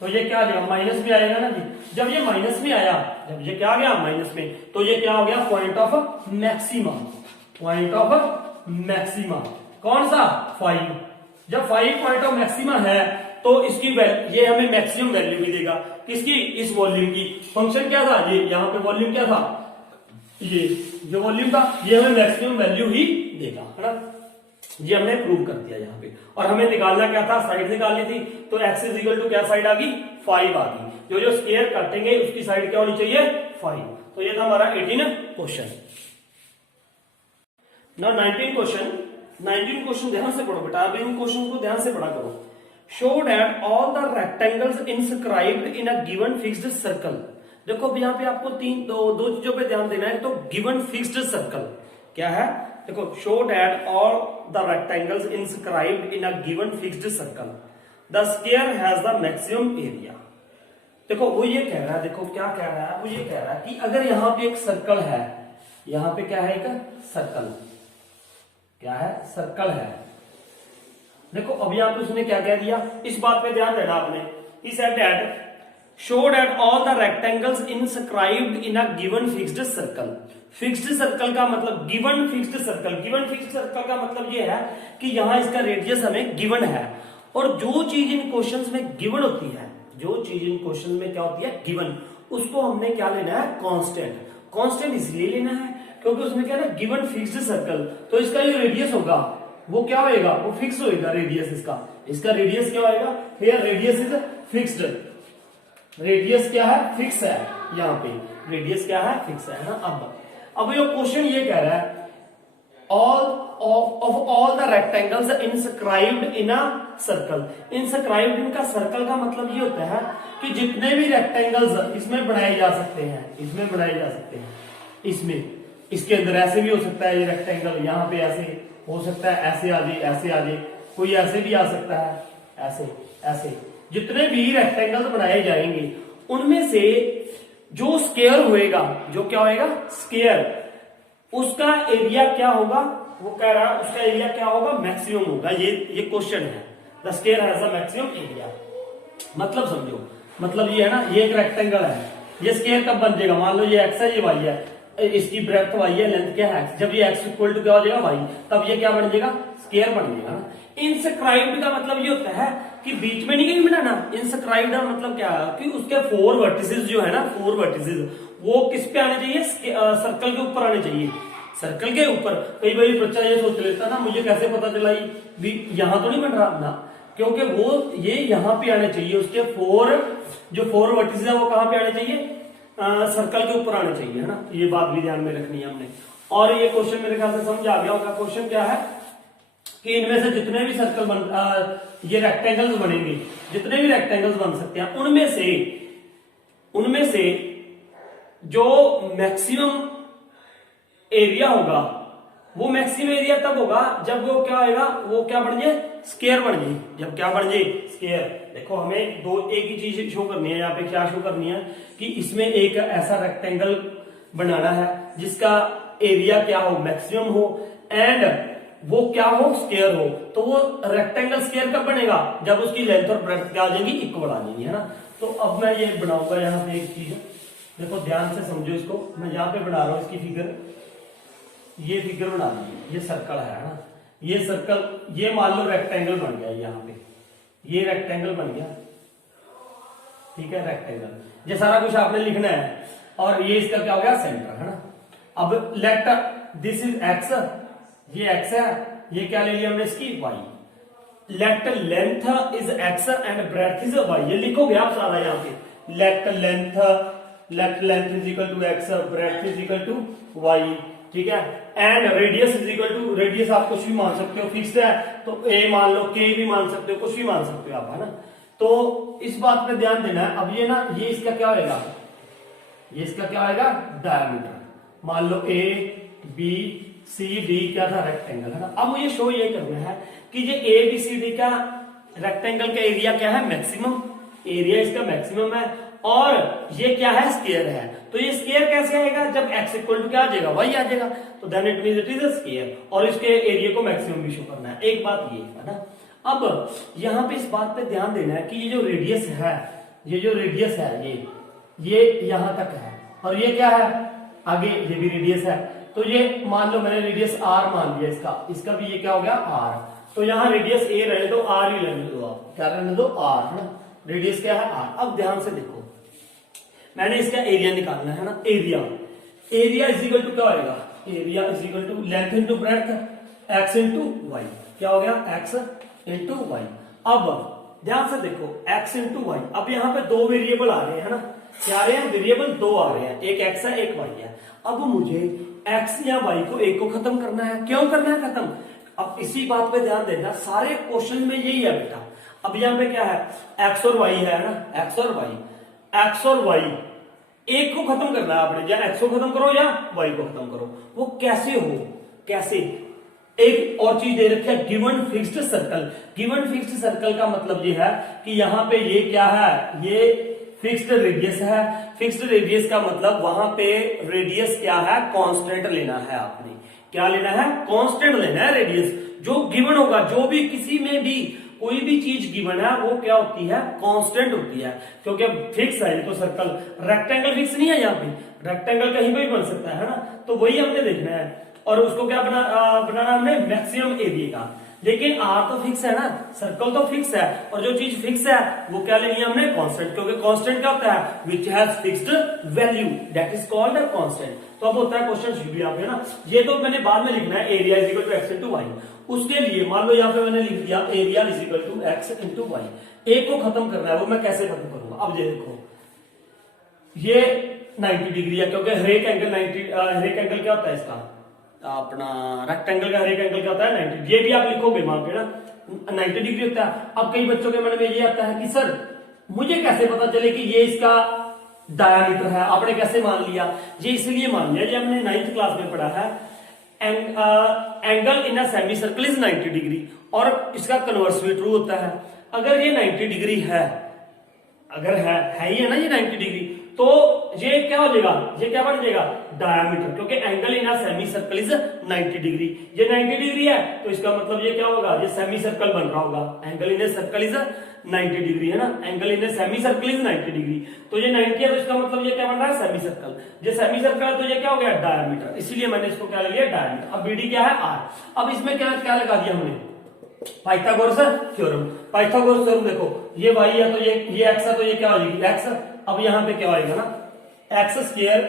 तो ये क्या आ जाएगा, माइनस में आएगा ना जी। जब ये माइनस में आया, जब ये क्या आ गया माइनस में, तो ये क्या हो गया, point of maxima. Point of maxima कौन सा, 5। जब 5 पॉइंट ऑफ मैक्सिमा है तो इसकी ये हमें मैक्सिमम वैल्यू भी देगा, किसकी, इस वॉल्यूम की। फंक्शन क्या था ये, यहाँ पे वॉल्यूम क्या था, ये जो वॉल्यूम था, ये हमें मैक्सिमम वैल्यू ही देगा, है ना। ये हमने प्रूव कर दिया यहाँ पे। और हमें निकालना क्या था, साइड निकालनी थी, तो x इज इक्वल टू क्या साइड आ गई, 5 आ गई। जो जो स्क्वायर काटेंगे उसकी साइड क्या होनी चाहिए, 5। तो ये था हमारा 18 क्वेश्चन। Now 19 question. 19 क्वेश्चन ध्यान से पढ़ो बेटा, अब इन क्वेश्चन को ध्यान से पढ़ा करो। Show that all the rectangles inscribed in a given fixed circle. देखो अब यहाँ पे आपको दो चीजों पे ध्यान देना है। तो गिवन फिक्स्ड सर्कल क्या है, देखो show that all the rectangles inscribed in a given fixed circle the square has the maximum area. देखो वो ये कह रहा है, देखो क्या कह रहा है, वो ये कह रहा है कि अगर यहाँ पे एक सर्कल है, यहाँ पे क्या है, एक सर्कल, क्या है, सर्कल है। देखो अभी आप उसने क्या कह दिया, इस बात पे ध्यान देना आपने। He said that show that all the rectangles inscribed in a given fixed circle। Fixed circle का मतलब given fixed circle. Given fixed circle का मतलब ये है कि यहाँ इसका रेडियस हमें गिवन है, और जो चीज इन क्वेश्चंस में गिवन होती है, जो चीज इन क्वेश्चन में क्या होती है, गिवन, उसको हमने क्या लेना है, कांस्टेंट। कांस्टेंट इसलिए लेना है क्योंकि उसमें क्या है, गिवन फिक्स्ड सर्कल, तो इसका जो रेडियस होगा वो क्या होएगा, वो फिक्स होएगा रेडियस इसका रेडियस क्या होएगा, here radius is fixed. Radius क्या है, फिक्स है, यहाँ पे रेडियस क्या है, फिक्स है ना। अब ये क्वेश्चन ये कह रहा है all of all the rectangles inscribed in a circle. Inscribed इनका सर्कल का मतलब ये होता है कि जितने भी रेक्टेंगल्स इसमें बनाए जा सकते हैं, इसमें बनाए जा सकते हैं, इसमें, इसके अंदर ऐसे भी हो सकता है ये रेक्टेंगल, यहाँ पे ऐसे हो सकता है, ऐसे आ जाए, ऐसे आ जाए, कोई ऐसे भी आ सकता है, ऐसे ऐसे। जितने भी रेक्टेंगल बनाए जाएंगे उनमें से जो स्क्वायर होएगा, जो क्या होएगा, स्क्वायर, उसका एरिया क्या होगा, वो कह रहा है उसका एरिया क्या होगा, मैक्सिमम होगा। ये क्वेश्चन है, the square has the maximum area. मतलब समझो, मतलब ये है ना, ये एक रेक्टेंगल है, ये स्क्वायर कब बन जाएगा, मान लो ये एक्स है, ये वाई है, इसकी ब्रेड्थ वाई है, लेंथ क्या है एक्स। जब ये एक्स इक्वल टू क्या हो जाएगा, वाई, तब ये क्या बन जाएगा, स्क्वायर बन जाएगा ना। इंस्क्राइब्ड का मतलब ये होता है कि बीच में नहीं कहीं बनाना। इंस्क्राइब्ड का मतलब क्या है कि उसके 4 वर्टिसेस जो है ना, 4 वर्टिसेस वो किस पे आने चाहिए, सर्कल के ऊपर आने चाहिए, सर्कल के ऊपर। कई बार बच्चा ये सोच लेता ना, मुझे कैसे पता चला भी यहाँ तो नहीं बन रहा ना, क्योंकि वो ये यहाँ पे आने चाहिए, उसके 4 वर्टिसेस है वो कहाँ पे आने चाहिए, सर्कल के ऊपर आने चाहिए, है ना। ये बात भी ध्यान में रखनी है हमने। और ये क्वेश्चन मेरे ख्याल से समझ आ गया होगा। क्वेश्चन क्या है कि इनमें से जितने भी ये रेक्टेंगल्स बनेंगे, जितने भी रेक्टेंगल्स बन सकते हैं, उनमें से जो मैक्सिमम एरिया होगा, वो मैक्सिमम एरिया तब होगा जब वो क्या आएगा, वो क्या बन जाए, स्क्वायर बन जाए। जब क्या बन जाए, स्क्वायर। देखो हमें एक ही चीज शो करनी है यहाँ पे, क्या शो करनी है कि इसमें एक ऐसा रेक्टेंगल बनाना है जिसका एरिया क्या हो, मैक्सिमम हो, एंड वो क्या हो, स्क्वायर हो। तो वो रेक्टेंगल स्क्वायर कब बनेगा, जब उसकी लेंथ और ब्रेड्थ क्या आ जाएंगी, इक्वल आ जाएंगी, है ना। तो अब मैं ये बनाऊंगा यहाँ पे एक चीज, देखो ध्यान से समझो इसको। मैं यहाँ पे बना रहा हूँ इसकी फिगर, ये फिगर बना दी, ये सर्कल है ना, ये सर्कल, ये मान लो रेक्टेंगल बन गया, यहाँ पे ये रेक्टेंगल बन गया, ठीक है, रेक्टेंगल। ये सारा कुछ आपने लिखना है, और ये इसका क्या हो गया, सेंटर, है ना। अब लेट दिस इज एक्स, ये एक्स है, ये क्या ले लिया हमने, इसकी y. Let length is x and breadth is y. ये लिखोगे आप सारा यहाँ पे, let length is equal to x, breadth is equal to y, ठीक है। And radius is equal to, radius आप कुछ भी मान सकते हो, फिक्स्ड है तो ए मान लो, के भी मान सकते हो, कुछ भी मान सकते हो आप, है ना। तो इस बात पे ध्यान देना है। अब ये ना, ये इसका क्या होगा, ये इसका क्या होगा, डायमीटर। मान लो ए बी सी डी क्या था, रेक्टेंगल, है ना। अब मुझे शो ये करना है कि ये ए बी सी डी का रेक्टेंगल का एरिया क्या है, मैक्सिमम, एरिया इसका मैक्सिमम है, और ये क्या है, स्क्वायर है। तो ये स्क्वायर कैसे आएगा, जब x इक्वल टू क्या आ जाएगा, y आ जाएगा, तो then it means it is a square, और इसके एरिया को मैक्सिमम भी शो करना है। एक बात ये है ना। अब यहां पे इस बात पे ध्यान देना है कि ये जो रेडियस है, ये जो रेडियस है, ये यहां तक है, और ये क्या है, आगे ये भी रेडियस है। तो ये मान लो मैंने रेडियस r मान लिया, इसका भी ये क्या हो गया, r। तो यहाँ रेडियस a रहने दो, r ही रहने दो, आप क्या रहने दो, r, है ना। रेडियस क्या है, r। अब ध्यान से देखो, मैंने इसका एरिया निकालना है ना, एरिया इज इक्वल टू क्या होगा, area is equal to length into breadth, x into y, क्या हो गया, x इंटू वाई। अब ध्यान से देखो, x इंटू वाई, अब यहाँ पे दो वेरिएबल आ रहे हैं, है ना, क्या आ रहे हैं, वेरिएबल दो आ रहे हैं, एक x है एक y है। अब मुझे x या y को एक को खत्म करना है, क्यों करना है खत्म, अब इसी बात पे ध्यान देना, सारे क्वेश्चन में यही है बेटा। अब यहाँ पे क्या है, x और y है ना, x और y, एक को खत्म करना है आपने, या x को खत्म करो या y को खत्म करो। वो कैसे हो, कैसे, एक और चीज दे रखी है, given fixed circle. Given fixed circle का मतलब ये है कि यहाँ पे ये क्या है, ये फिक्स्ड रेडियस है। फिक्स्ड रेडियस का मतलब वहां पे रेडियस क्या है, कांस्टेंट लेना है आपने, क्या लेना है, कांस्टेंट लेना है रेडियस, जो गिवन होगा, जो भी किसी में भी कोई भी चीज गिवन है वो क्या होती है, कांस्टेंट होती है, क्योंकि अब फिक्स है ये तो सर्कल, रेक्टेंगल फिक्स नहीं है यहाँ पे, रेक्टेंगल कहीं पे भी बन सकता है ना। तो वही हमने देखना है, और उसको क्या बनाना हमने, मैक्सिमम एरिया का। लेकिन आर तो फिक्स है ना, सर्कल तो फिक्स है, और जो चीज फिक्स है वो क्या लेनी है हमने, कांस्टेंट, क्योंकि कांस्टेंट क्या होता है, which has fixed value, that is called a constant. तो अब होता है क्वेश्चन भी यहाँ पे ना, ये तो मैंने बाद में लिखना है, area is equal to x into y. उसके लिए मान लो यहाँ पे मैंने लिख दिया area is equal to x into y. एक को खत्म करना है, वो मैं कैसे खत्म करूंगा, अब ये देखो, ये 90 डिग्री है, क्योंकि हरेक एंगल 90, हरेक एंगल क्या होता है इसका, अपना रेक्टेंगल का हरेक एंगल क्या होता है, 90। ये भी आप लिखोगे वहां पे ना, 90 डिग्री होता है। अब कई बच्चों के मन में ये आता है कि सर मुझे कैसे पता चले कि ये इसका डायमीटर है, आपने कैसे मान लिया, ये इसलिए मान लिया, ये हमने 9th क्लास में पढ़ा है, angle in a semi circle is 90 degree, और इसका कन्वर्स भी ट्रू होता है। अगर ये 90 डिग्री है, अगर है ही है ना ये 90 डिग्री, तो ये क्या हो जाएगा, ये क्या बन जाएगा, डायमीटर, क्योंकि angle in a semi circle is 90 degree. ये 90 डिग्री है तो इसका मतलब ये क्या होगा, ये सेमी सर्कल बन रहा होगा, angle in a circle is 90 degree, है ना, angle in a semi circle is 90 degree. तो ये 90 है तो इसका मतलब ये क्या बन रहा है, सेमी सर्कल। ये सेमी सर्कल है तो ये क्या हो गया, डायमीटर, इसीलिए मैंने इसको क्या ले लिया, डायमीटर। अब बीडी क्या है, आर। अब इसमें क्या क्या लगा दिया हमने, पाइथागोरस थ्योरम। पाइथागोरस थ्योरम देखो, ये y है तो ये x है तो ये क्या हो जाएगी, x। अब यहां पे क्या आएगा ना, x square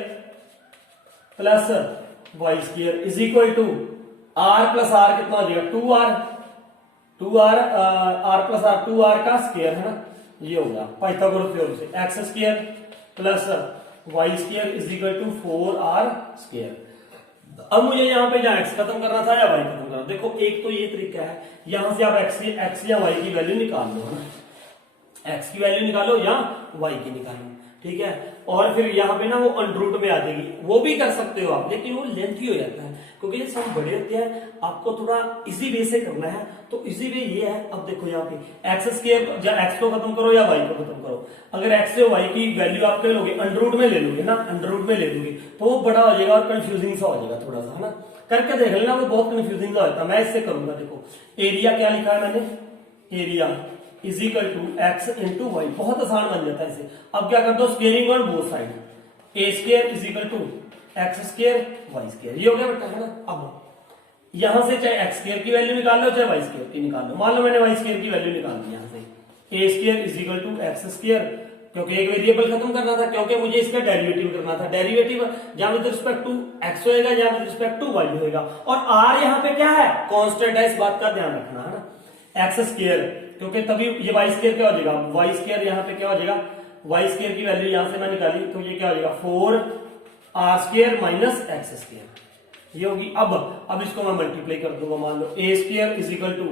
plus y square is equal to r plus r, कितना हो जाएगा, 2r r plus r, 2r का स्क्वायर, है ना, ये हो गया पाइथागोरस थ्योरम से। x square plus y square is equal to 4r square. अब मुझे यहाँ पे या x खत्म करना था या y खत्म करना, देखो एक तो ये तरीका है, यहां से आप x या y की वैल्यू निकाल लो, है ना, x की वैल्यू निकालो या y की निकालो, ठीक है, और फिर यहाँ पे ना वो अंडरूट में आ जाएगी, वो भी कर सकते हो आप, लेकिन वो लेंथी हो जाता है, क्योंकि ये सब बड़े होते हैं, आपको थोड़ा इजी वे से करना है। तो इजी वे ये है, अब देखो यहाँ पे एक्स स्क्वायर, या एक्स को खत्म करो या वाई को खत्म करो, अगर एक्स से वाई की वैल्यू आप क्या लोगे, अंडरूट में ले लोगे ना, अंडरूट में ले लोगे तो वो बड़ा हो जाएगा और कंफ्यूजिंग सा हो जाएगा थोड़ा सा, है ना, करके देख लेना, वो बहुत कंफ्यूजिंग सा होता है। मैं इससे करूंगा, देखो एरिया क्या लिखा है मैंने, area is equal to x into y, बहुत आसान बन जाता है इसे। अब क्या कर दो, squaring on both side, a square is equal to x square y square, ये हो गया बेटा, है ना। अब यहां से चाहे एक्स स्क्वायर की वैल्यू निकाल लो चाहे वाई स्क्वायर की निकाल लो, मान लो मैंने वाई स्क्वायर की वैल्यू निकाल दी, यहां से a square is equal to x square, क्योंकि एक वेरिएबल खत्म करना था, क्योंकि मुझे इसका डेरिवेटिव करना था, डेरिवेटिव या विद रिस्पेक्ट टू एक्स होएगा या विद रिस्पेक्ट टू वाई होएगा, और आर यहाँ पे क्या है, कांस्टेंट है, इस बात का ध्यान रखना, है ना, एक्स स्क्वायर, क्योंकि तभी ये वाई स्क्वायर क्या हो जाएगा, वाई स्क्वायर यहाँ पे क्या हो जाएगा, वाई स्क्वायर की वैल्यू यहां से मैं निकाली तो ये क्या हो जाएगा, 4r square minus x square, ये होगी। अब इसको मैं मल्टीप्लाई कर दूंगा, मान लो a square is equal to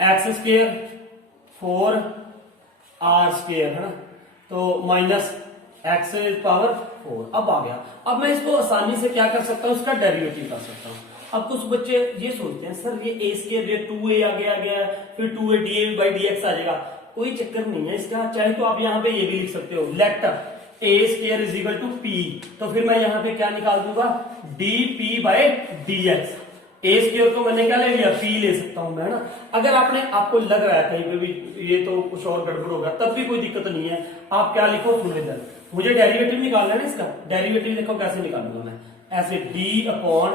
x square 4 r square है ना, तो माइनस एक्स पावर 4। अब आ गया। अब मैं इसको आसानी से क्या कर सकता हूं, इसका डेरिवेटिव कर सकता हूं। अब कुछ बच्चे ये सोचते हैं सर ये ए स्क्वायर, ये 2a आ गया फिर 2a dA/dx आ जाएगा। कोई चक्कर नहीं है इसका, चाहे तो आप यहाँ पे ये भी लिख सकते हो, let a square is equal to p, तो फिर मैं यहाँ पे क्या निकाल दूंगा, dp/dx। ए स्क्वायर को मैंने क्या ले लिया, पी ले सकता हूं मैं ना। अगर आपको लग रहा है कहीं पे भी ये तो कुछ और गड़बड़ होगा, तब भी कोई दिक्कत नहीं है, आप क्या लिखो, सुन इधर, मुझे डेरिवेटिव निकालना है ना इसका। डेरिवेटिव देखो कैसे निकालूंगा मैं, ऐसे d upon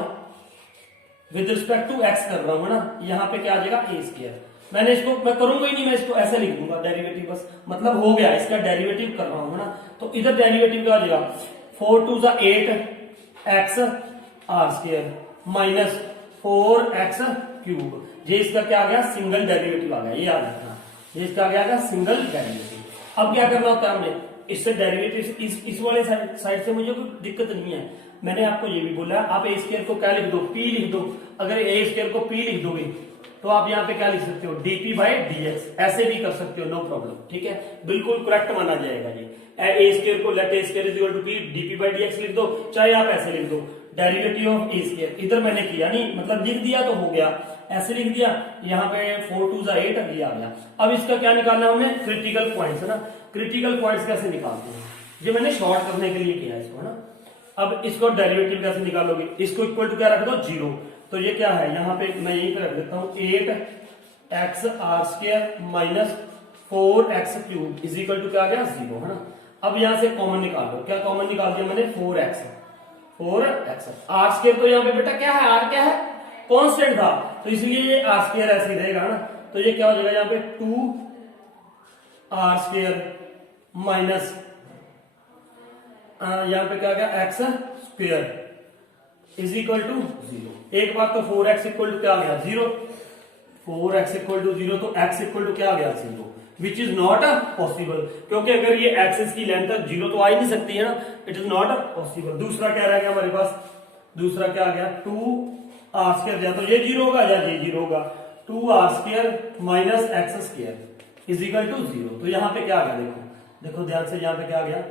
with respect to x कर रहा हूं ना, यहाँ पे क्या आ जाएगा ए स्क्वायर। मैंने इसको मैं करूंगा ही नहीं, मैं इसको ऐसे लिख दूंगा डेरिवेटिव, बस मतलब हो गया, इसका डेरिवेटिव कर रहा हूं ना। तो इधर डेरिवेटिव क्या आ जाएगा, 4 2 8 x r square minus 4x cube. ये इसका क्या आ गया, सिंगल डेरिवेटिव आ गया, ये याद रखना, ये इसका क्या आ गया, सिंगल डेरिवेटिव। अब क्या करना होता है हमने, इससे डेरिवेटिव इस वाले साइड से मुझे कोई दिक्कत नहीं है। मैंने आपको ये भी बोला, आप ए स्क्वायर को क्या लिख दो, पी लिख दो। अगर ए स्क्वायर को पी लिख दोगे तो आप यहाँ पे क्या लिख सकते हो, dp/dx, ऐसे भी कर सकते हो, नो प्रॉब्लम, ठीक है, बिल्कुल करेक्ट माना जाएगा ये। ए स्क्वायर को let a square is equal to p dp/dx लिख दो, चाहे आप ऐसे लिख दो, डेरिवेटिव ऑफ ए स्क्वायर। इधर मैंने किया नहीं, मतलब लिख दिया तो हो गया, ऐसे लिख दिया, यहाँ पे 4 2 8 अभी आ गया। अब इसका क्या निकालना है हमें, क्रिटिकल पॉइंट्स है ना। क्रिटिकल पॉइंट्स कैसे निकालते हैं, ये मैंने शॉर्ट करने के लिए किया इसको, है ना। अब इसको डेरिवेटिव कैसे निकालोगे, इसको इक्वल टू क्या रख दो, 0। तो ये क्या है, यहाँ पे मैं यहीं पे रख देता हूँ, 8x r square minus 4x cube is equal to क्या आ गया, 0, है ना। अब यहाँ से कॉमन निकाल लो, क्या कॉमन निकाल दिया मैंने, 4x आर स्क्वायर। तो यहाँ पे बेटा क्या है, आर क्या है, कांस्टेंट था, तो इसलिए ये आर स्क्वायर ऐसे ही रहेगा ना। तो ये क्या हो जाएगा, यहाँ पे 2 आर स्क्वायर माइनस यहाँ पे क्या आ गया, x square is equal to 0। एक बात तो 4x इक्वल टू क्या आ गया, 0। 4x इक्वल टू 0, तो x इक्वल टू क्या आ गया, 0, विच इज नॉट पॉसिबल, क्योंकि अगर ये एक्सिस की लेंथ तक 0 तो आ ही नहीं सकती है ना, इट इज नॉट पॉसिबल। दूसरा क्या रह गया हमारे पास, दूसरा क्या आ गया, 2 आर स्क्वायर, या तो ये 0 होगा या ये 0 होगा, 2 r square minus x square is equal to 0। तो यहाँ पे क्या आ गया, देखो ध्यान से, यहाँ पे क्या आ गया,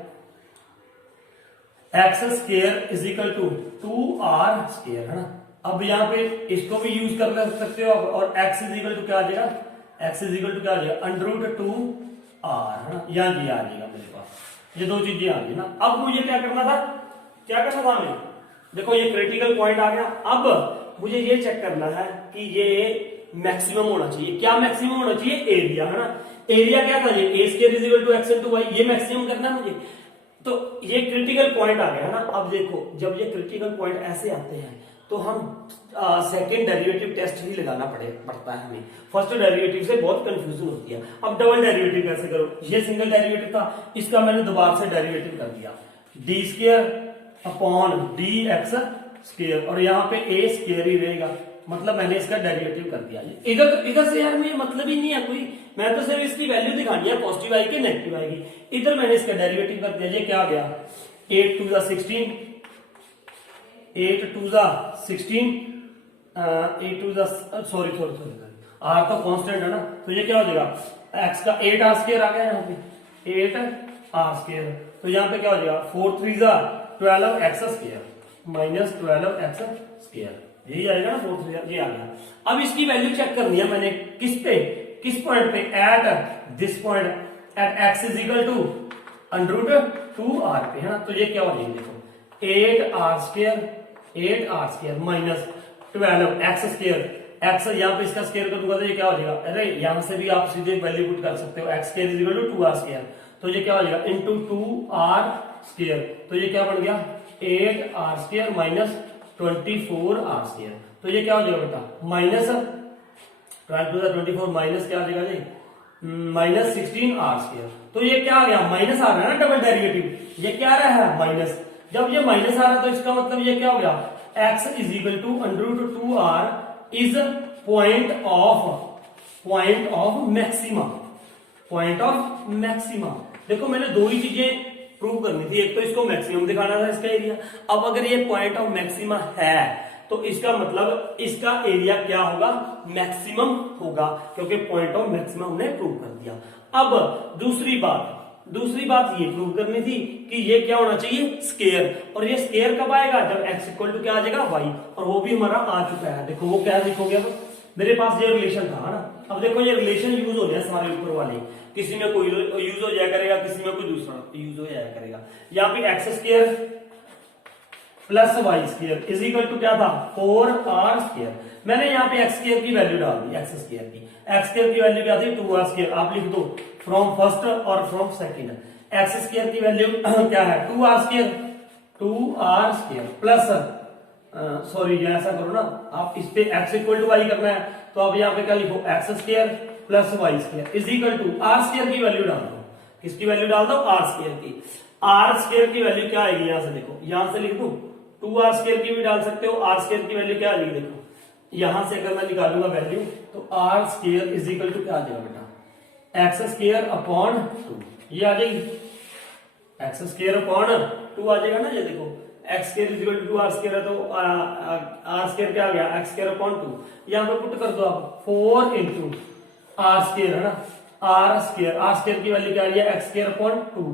x square is equal to 2r square, है ना। अब यहाँ पे इसको भी यूज कर सकते हो, और x इज इक्वल टू क्या आ जाएगा, x इज इक्वल टू क्या आ जाएगा, √2r, है ना। यहाँ ये आ जाएगा मेरे पास, ये दो चीजें आ गई ना। अब मुझे क्या करना था, हमें देखो ये क्रिटिकल पॉइंट आ गया। अब मुझे ये चेक करना है कि ये मैक्सिमम होना चाहिए, क्या मैक्सिमम होना चाहिए, एरिया, है ना। एरिया क्या था, ये a square is equal to x into y, ये मैक्सिमम करना है मुझे। तो ये क्रिटिकल पॉइंट आ गया ना। अब देखो जब ये क्रिटिकल पॉइंट ऐसे आते हैं तो हम सेकंड डेरिवेटिव टेस्ट ही लगाना पड़ता है हमें, फर्स्ट डेरिवेटिव से बहुत कंफ्यूजन होती है। अब डबल डेरिवेटिव कैसे करो, ये सिंगल डेरिवेटिव था, इसका मैंने दोबारा से डेरिवेटिव कर दिया, D square upon D x square, और यहाँ पे ए स्क्वायर ही रहेगा, मतलब मैंने इसका डेरिवेटिव कर दिया। इधर से यार मुझे मतलब ही नहीं है कोई, मैं तो सिर्फ इसकी वैल्यू दिखानी है, पॉजिटिव आएगी नेगेटिव आएगी। इधर मैंने इसका डेरिवेटिव कर दिया, ये क्या आ गया, 8 2 16, 8 2 16, 8 2 सॉरी आर तो कांस्टेंट है ना, तो ये क्या हो जाएगा, एक्स का 8 आर स्क्वायर आ गया, यहाँ पे 8 आर स्क्वायर, तो यहाँ पे क्या हो जाएगा, 4 3 12 x square minus 12 x square, यही आएगा ना 4 3, ये आ गया। अब इसकी वैल्यू चेक करनी है मैंने, किस पॉइंट पे, at this point, at x is equal to √2r पे, है ना। तो ये क्या हो जाएगा, देखो 8r square minus 12 x square, x यहाँ पे इसका स्क्वायर कर दूंगा तो ये क्या हो जाएगा, अरे यहाँ से भी आप सीधे वैल्यू पुट कर सकते हो, x square is equal to 2r square, तो ये क्या हो जाएगा, इंटू 2r स्क्वायर, तो ये क्या बन गया, 8r square minus 24r square, तो ये क्या हो जाएगा बेटा, माइनस 12 24 माइनस क्या आ जाएगा जी, माइनस 16r स्क्वायर। तो ये क्या आ गया, माइनस आ रहा है ना डबल डेरिवेटिव, ये क्या आ रहा है, माइनस। जब ये माइनस आ रहा है तो इसका मतलब ये क्या हो गया, x is equal to √2r is point of maxima, देखो मैंने दो ही चीजें प्रूव करनी थी। एक तो इसको मैक्सिमम दिखाना था इसका एरिया। अब अगर ये पॉइंट ऑफ मैक्सिमा है तो इसका मतलब इसका एरिया क्या होगा, मैक्सिमम होगा, क्योंकि पॉइंट ऑफ मैक्सिमम हमने प्रूव कर दिया। अब दूसरी बात ये प्रूव करनी थी कि ये क्या होना चाहिए, स्केयर। और ये स्केयर कब आएगा, जब x इक्वल टू क्या आ जाएगा, y, और वो भी हमारा आ चुका है। देखो वो क्या लिखोगे, अब मेरे पास ये रिलेशन था ना, अब देखो ये रिलेशन यूज हो जाए सारे ऊपर वाले, किसी में कोई यूज हो जाया करेगा, किसी में कोई दूसरा यूज हो जाया करेगा। यहाँ पे x square plus y square is equal to क्या था, 4r स्क्वायर। मैंने यहाँ पे एक्स स्क्वायर की वैल्यू डाल दी, एक्स स्क्वायर की वैल्यू क्या थी, 2r स्क्वायर। आप लिख दो फ्रॉम फर्स्ट और फ्रॉम सेकंड। एक्स स्क्वायर की वैल्यू क्या है, 2r स्क्वायर प्लस सॉरी ऐसा करो ना, आप इस पे एक्स इक्वल टू वाई करना है तो आप यहाँ पे क्या लिखो, x square plus y square is equal to r square की वैल्यू डाल दो। किसकी वैल्यू डाल दो, आर स्क्वायर की। आर स्क्वायर की वैल्यू क्या आएगी, यहां से देखो, यहां से लिख दो, 2r स्क्वायर की भी डाल सकते हो। आर स्क्वायर की वैल्यू क्या आ जाएगी, देखो यहां से अगर मैं निकालूंगा वैल्यू तो r square is equal to क्या आ जाएगा बेटा, एक्स स्क्वायर अपॉन 2, ये आ जाएगी, एक्स स्क्वायर अपॉन 2 आ जाएगा ना। ये देखो x square is equal to r square है तो आर स्क्वायर क्या आ गया, एक्स स्क्वायर अपॉन 2। यहां पे पुट कर दो आप 4 इंटू आर स्क्वायर है ना, आर स्क्वायर की वैल्यू क्या आ रही है, x square upon 2,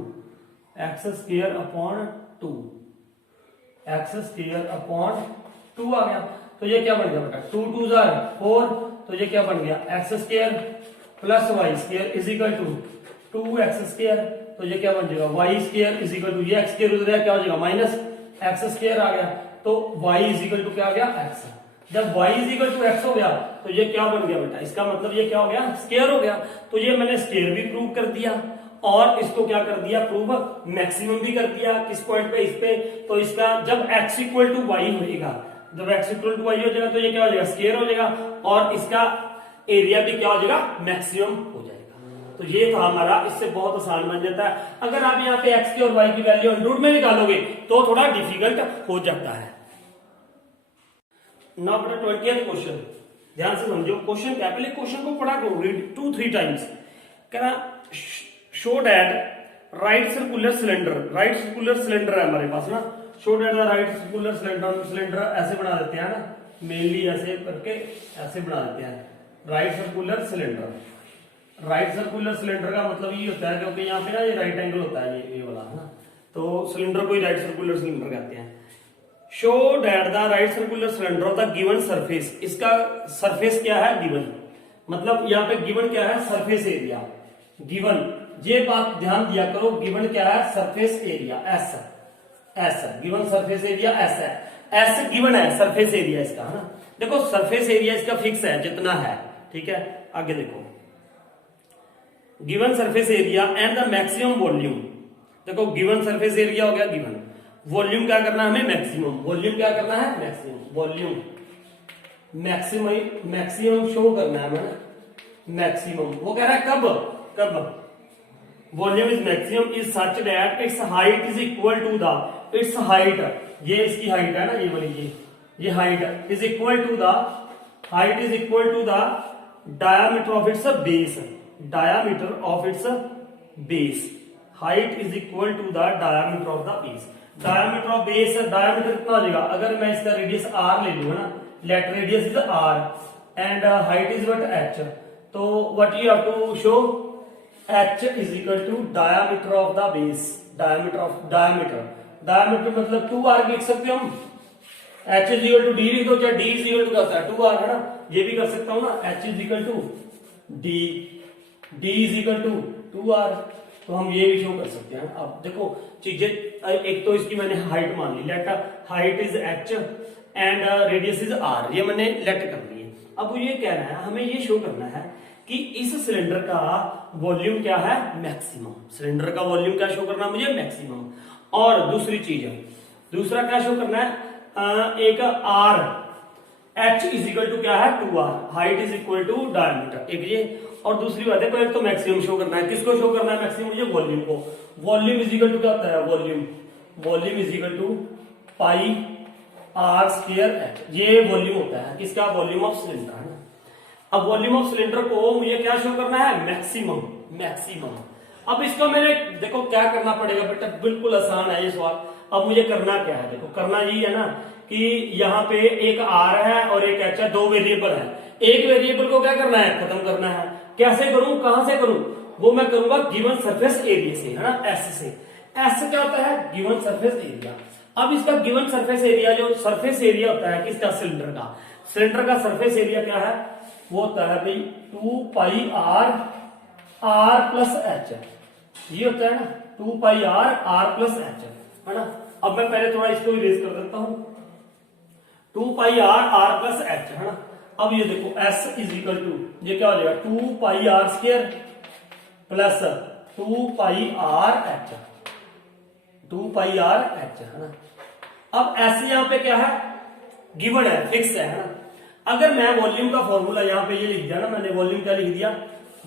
x square upon 2, x square upon 2 आ गया। तो ये क्या बन गया बेटा, 2 2 4, तो ये क्या बन गया, x square plus y square is equal to 2x square. तो ये क्या बन जाएगा, y square is equal to, ये एक्स स्क्वायर उधर क्या हो जाएगा, माइनस एक्स स्क्वायर आ गया, तो y इज इक्वल टू क्या आ गया, x। जब y is equal to x हो गया तो ये क्या बन गया बेटा, इसका मतलब ये क्या हो गया, स्क्वायर हो गया। तो ये मैंने स्क्वायर भी प्रूव कर दिया और इसको क्या कर दिया, प्रूव मैक्सिमम भी कर दिया। किस पॉइंट पे, इस पे। तो इसका जब x इक्वल टू वाई होगा, जब x इक्वल टू वाई हो जाएगा तो ये क्या हो जाएगा, स्क्वायर हो जाएगा, और इसका एरिया भी क्या हो जाएगा, मैक्सिमम हो जाएगा। तो ये था हमारा, इससे बहुत आसान बन जाता है। अगर आप यहाँ पे x की और y की वैल्यू अंडर रूट में निकालोगे तो थोड़ा डिफिकल्ट हो जाता है। नाउ बेटा 20th क्वेश्चन, ध्यान से समझो क्वेश्चन क्या, पहले क्वेश्चन को पढ़ा करो, रीड 2-3 टाइम्स। कहना show that right circular cylinder है हमारे पास ना, show that the right circular cylinder ऐसे बना देते हैं ना, मेनली ऐसे करके ऐसे बना देते हैं, राइट सर्कुलर सिलेंडर का मतलब ये होता है, क्योंकि यहाँ पे ना ये राइट एंगल होता है, ये वाला है ना, तो सिलेंडर को ही राइट सर्कुलर सिलेंडर कहते हैं। Show that the right circular cylinder of the given surface, इसका सरफेस क्या है, गिवन, मतलब यहाँ पे गिवन क्या है, सरफेस एरिया गिवन। ये बात ध्यान दिया करो, गिवन क्या है, surface area, S given surface area S है, एस गिवन है सरफेस एरिया इसका, है ना। देखो सरफेस एरिया इसका फिक्स है जितना है, ठीक है। आगे देखो, given surface area and the maximum volume. देखो गिवन सरफेस एरिया हो गया गिवन, वॉल्यूम क्या करना है हमें, मैक्सिमम। वॉल्यूम क्या करना है, मैक्सिमम। वॉल्यूम मैक्सिमम शो करना है हमें, मैक्सिमम। वो कह रहा है कब volume is maximum is such that its height is equal to the, its height, ये इसकी हाइट है ना, ये वाली ये height is equal to the, height is equal to the diameter of its base, diameter of its base, height is equal to the diameter of the base. Diameter of base, diameter कितना हो जाएगा, अगर मैं इसका radius r ले लूं ना, let radius is r and height is what h, तो what you have to show, h is equal to diameter of the base, diameter मतलब 2r लिख सकते हो हम, h is equal to d लिख दो, चाहे d इज इक्वल टू क्या होता है 2r, है ना, ये भी कर सकता हूं ना, h is equal to d is equal to 2r, तो हम ये भी शो कर सकते हैं। अब देखो चीजें, एक तो इसकी मैंने हाइट मान ली, let height is h and radius is r, ये मैंने लेट कर ली है। अब ये कह रहा है, हमें ये शो करना है कि इस सिलेंडर का वॉल्यूम क्या है, मैक्सिमम। सिलेंडर का वॉल्यूम क्या शो करना है मुझे, मैक्सिमम। और दूसरी चीज है, दूसरा क्या शो करना है, एक r, h is equal to क्या है 2r, height is equal to diameter, एक ये। और दूसरी बात है, एक तो मैक्सिमम शो करना है, किसको शो करना है मैक्सिमम, मुझे वॉल्यूम को। वॉल्यूम इज इक्वल टू क्या होता है, volume is equal to pi r square h, ये वॉल्यूम होता है किसका, वॉल्यूम ऑफ सिलेंडर, है ना। अब वॉल्यूम ऑफ सिलेंडर को मुझे क्या शो करना है, मैक्सिमम। अब इसको मैंने देखो क्या करना पड़ेगा बेटा, बिल्कुल आसान है ये सवाल। अब मुझे करना क्या है, देखो करना यही है ना कि यहाँ पे एक आर है और एक एच है, दो वेरिएबल है। एक वेरिएबल को क्या करना है, खत्म करना है। कैसे करूं, कहां से करूं, वो मैं करूंगा गिवन सरफेस एरिया से, है ना, एस से। एस क्या होता है, गिवन सरफेस एरिया। अब इसका गिवन सरफेस एरिया, जो सरफेस एरिया होता है किसका, सिलेंडर का सरफेस एरिया क्या है, वो होता है भाई 2 पाई आर प्लस एच, ये होता है ना 2 पाई आर प्लस एच, है ना। अब मैं पहले थोड़ा इसको इरेज कर देता हूं, 2 पाई आर प्लस एच, है ना। अब ये देखो S इज इक्वल टू, ये क्या हो जाएगा 2 pi r square plus 2 pi r h, 2 pi r h, है ना। अब S यहां पे क्या है, गिवन है, फिक्स है ना। अगर मैं वॉल्यूम का फॉर्मूला यहां पे ये लिख दिया ना मैंने, वॉल्यूम क्या लिख दिया,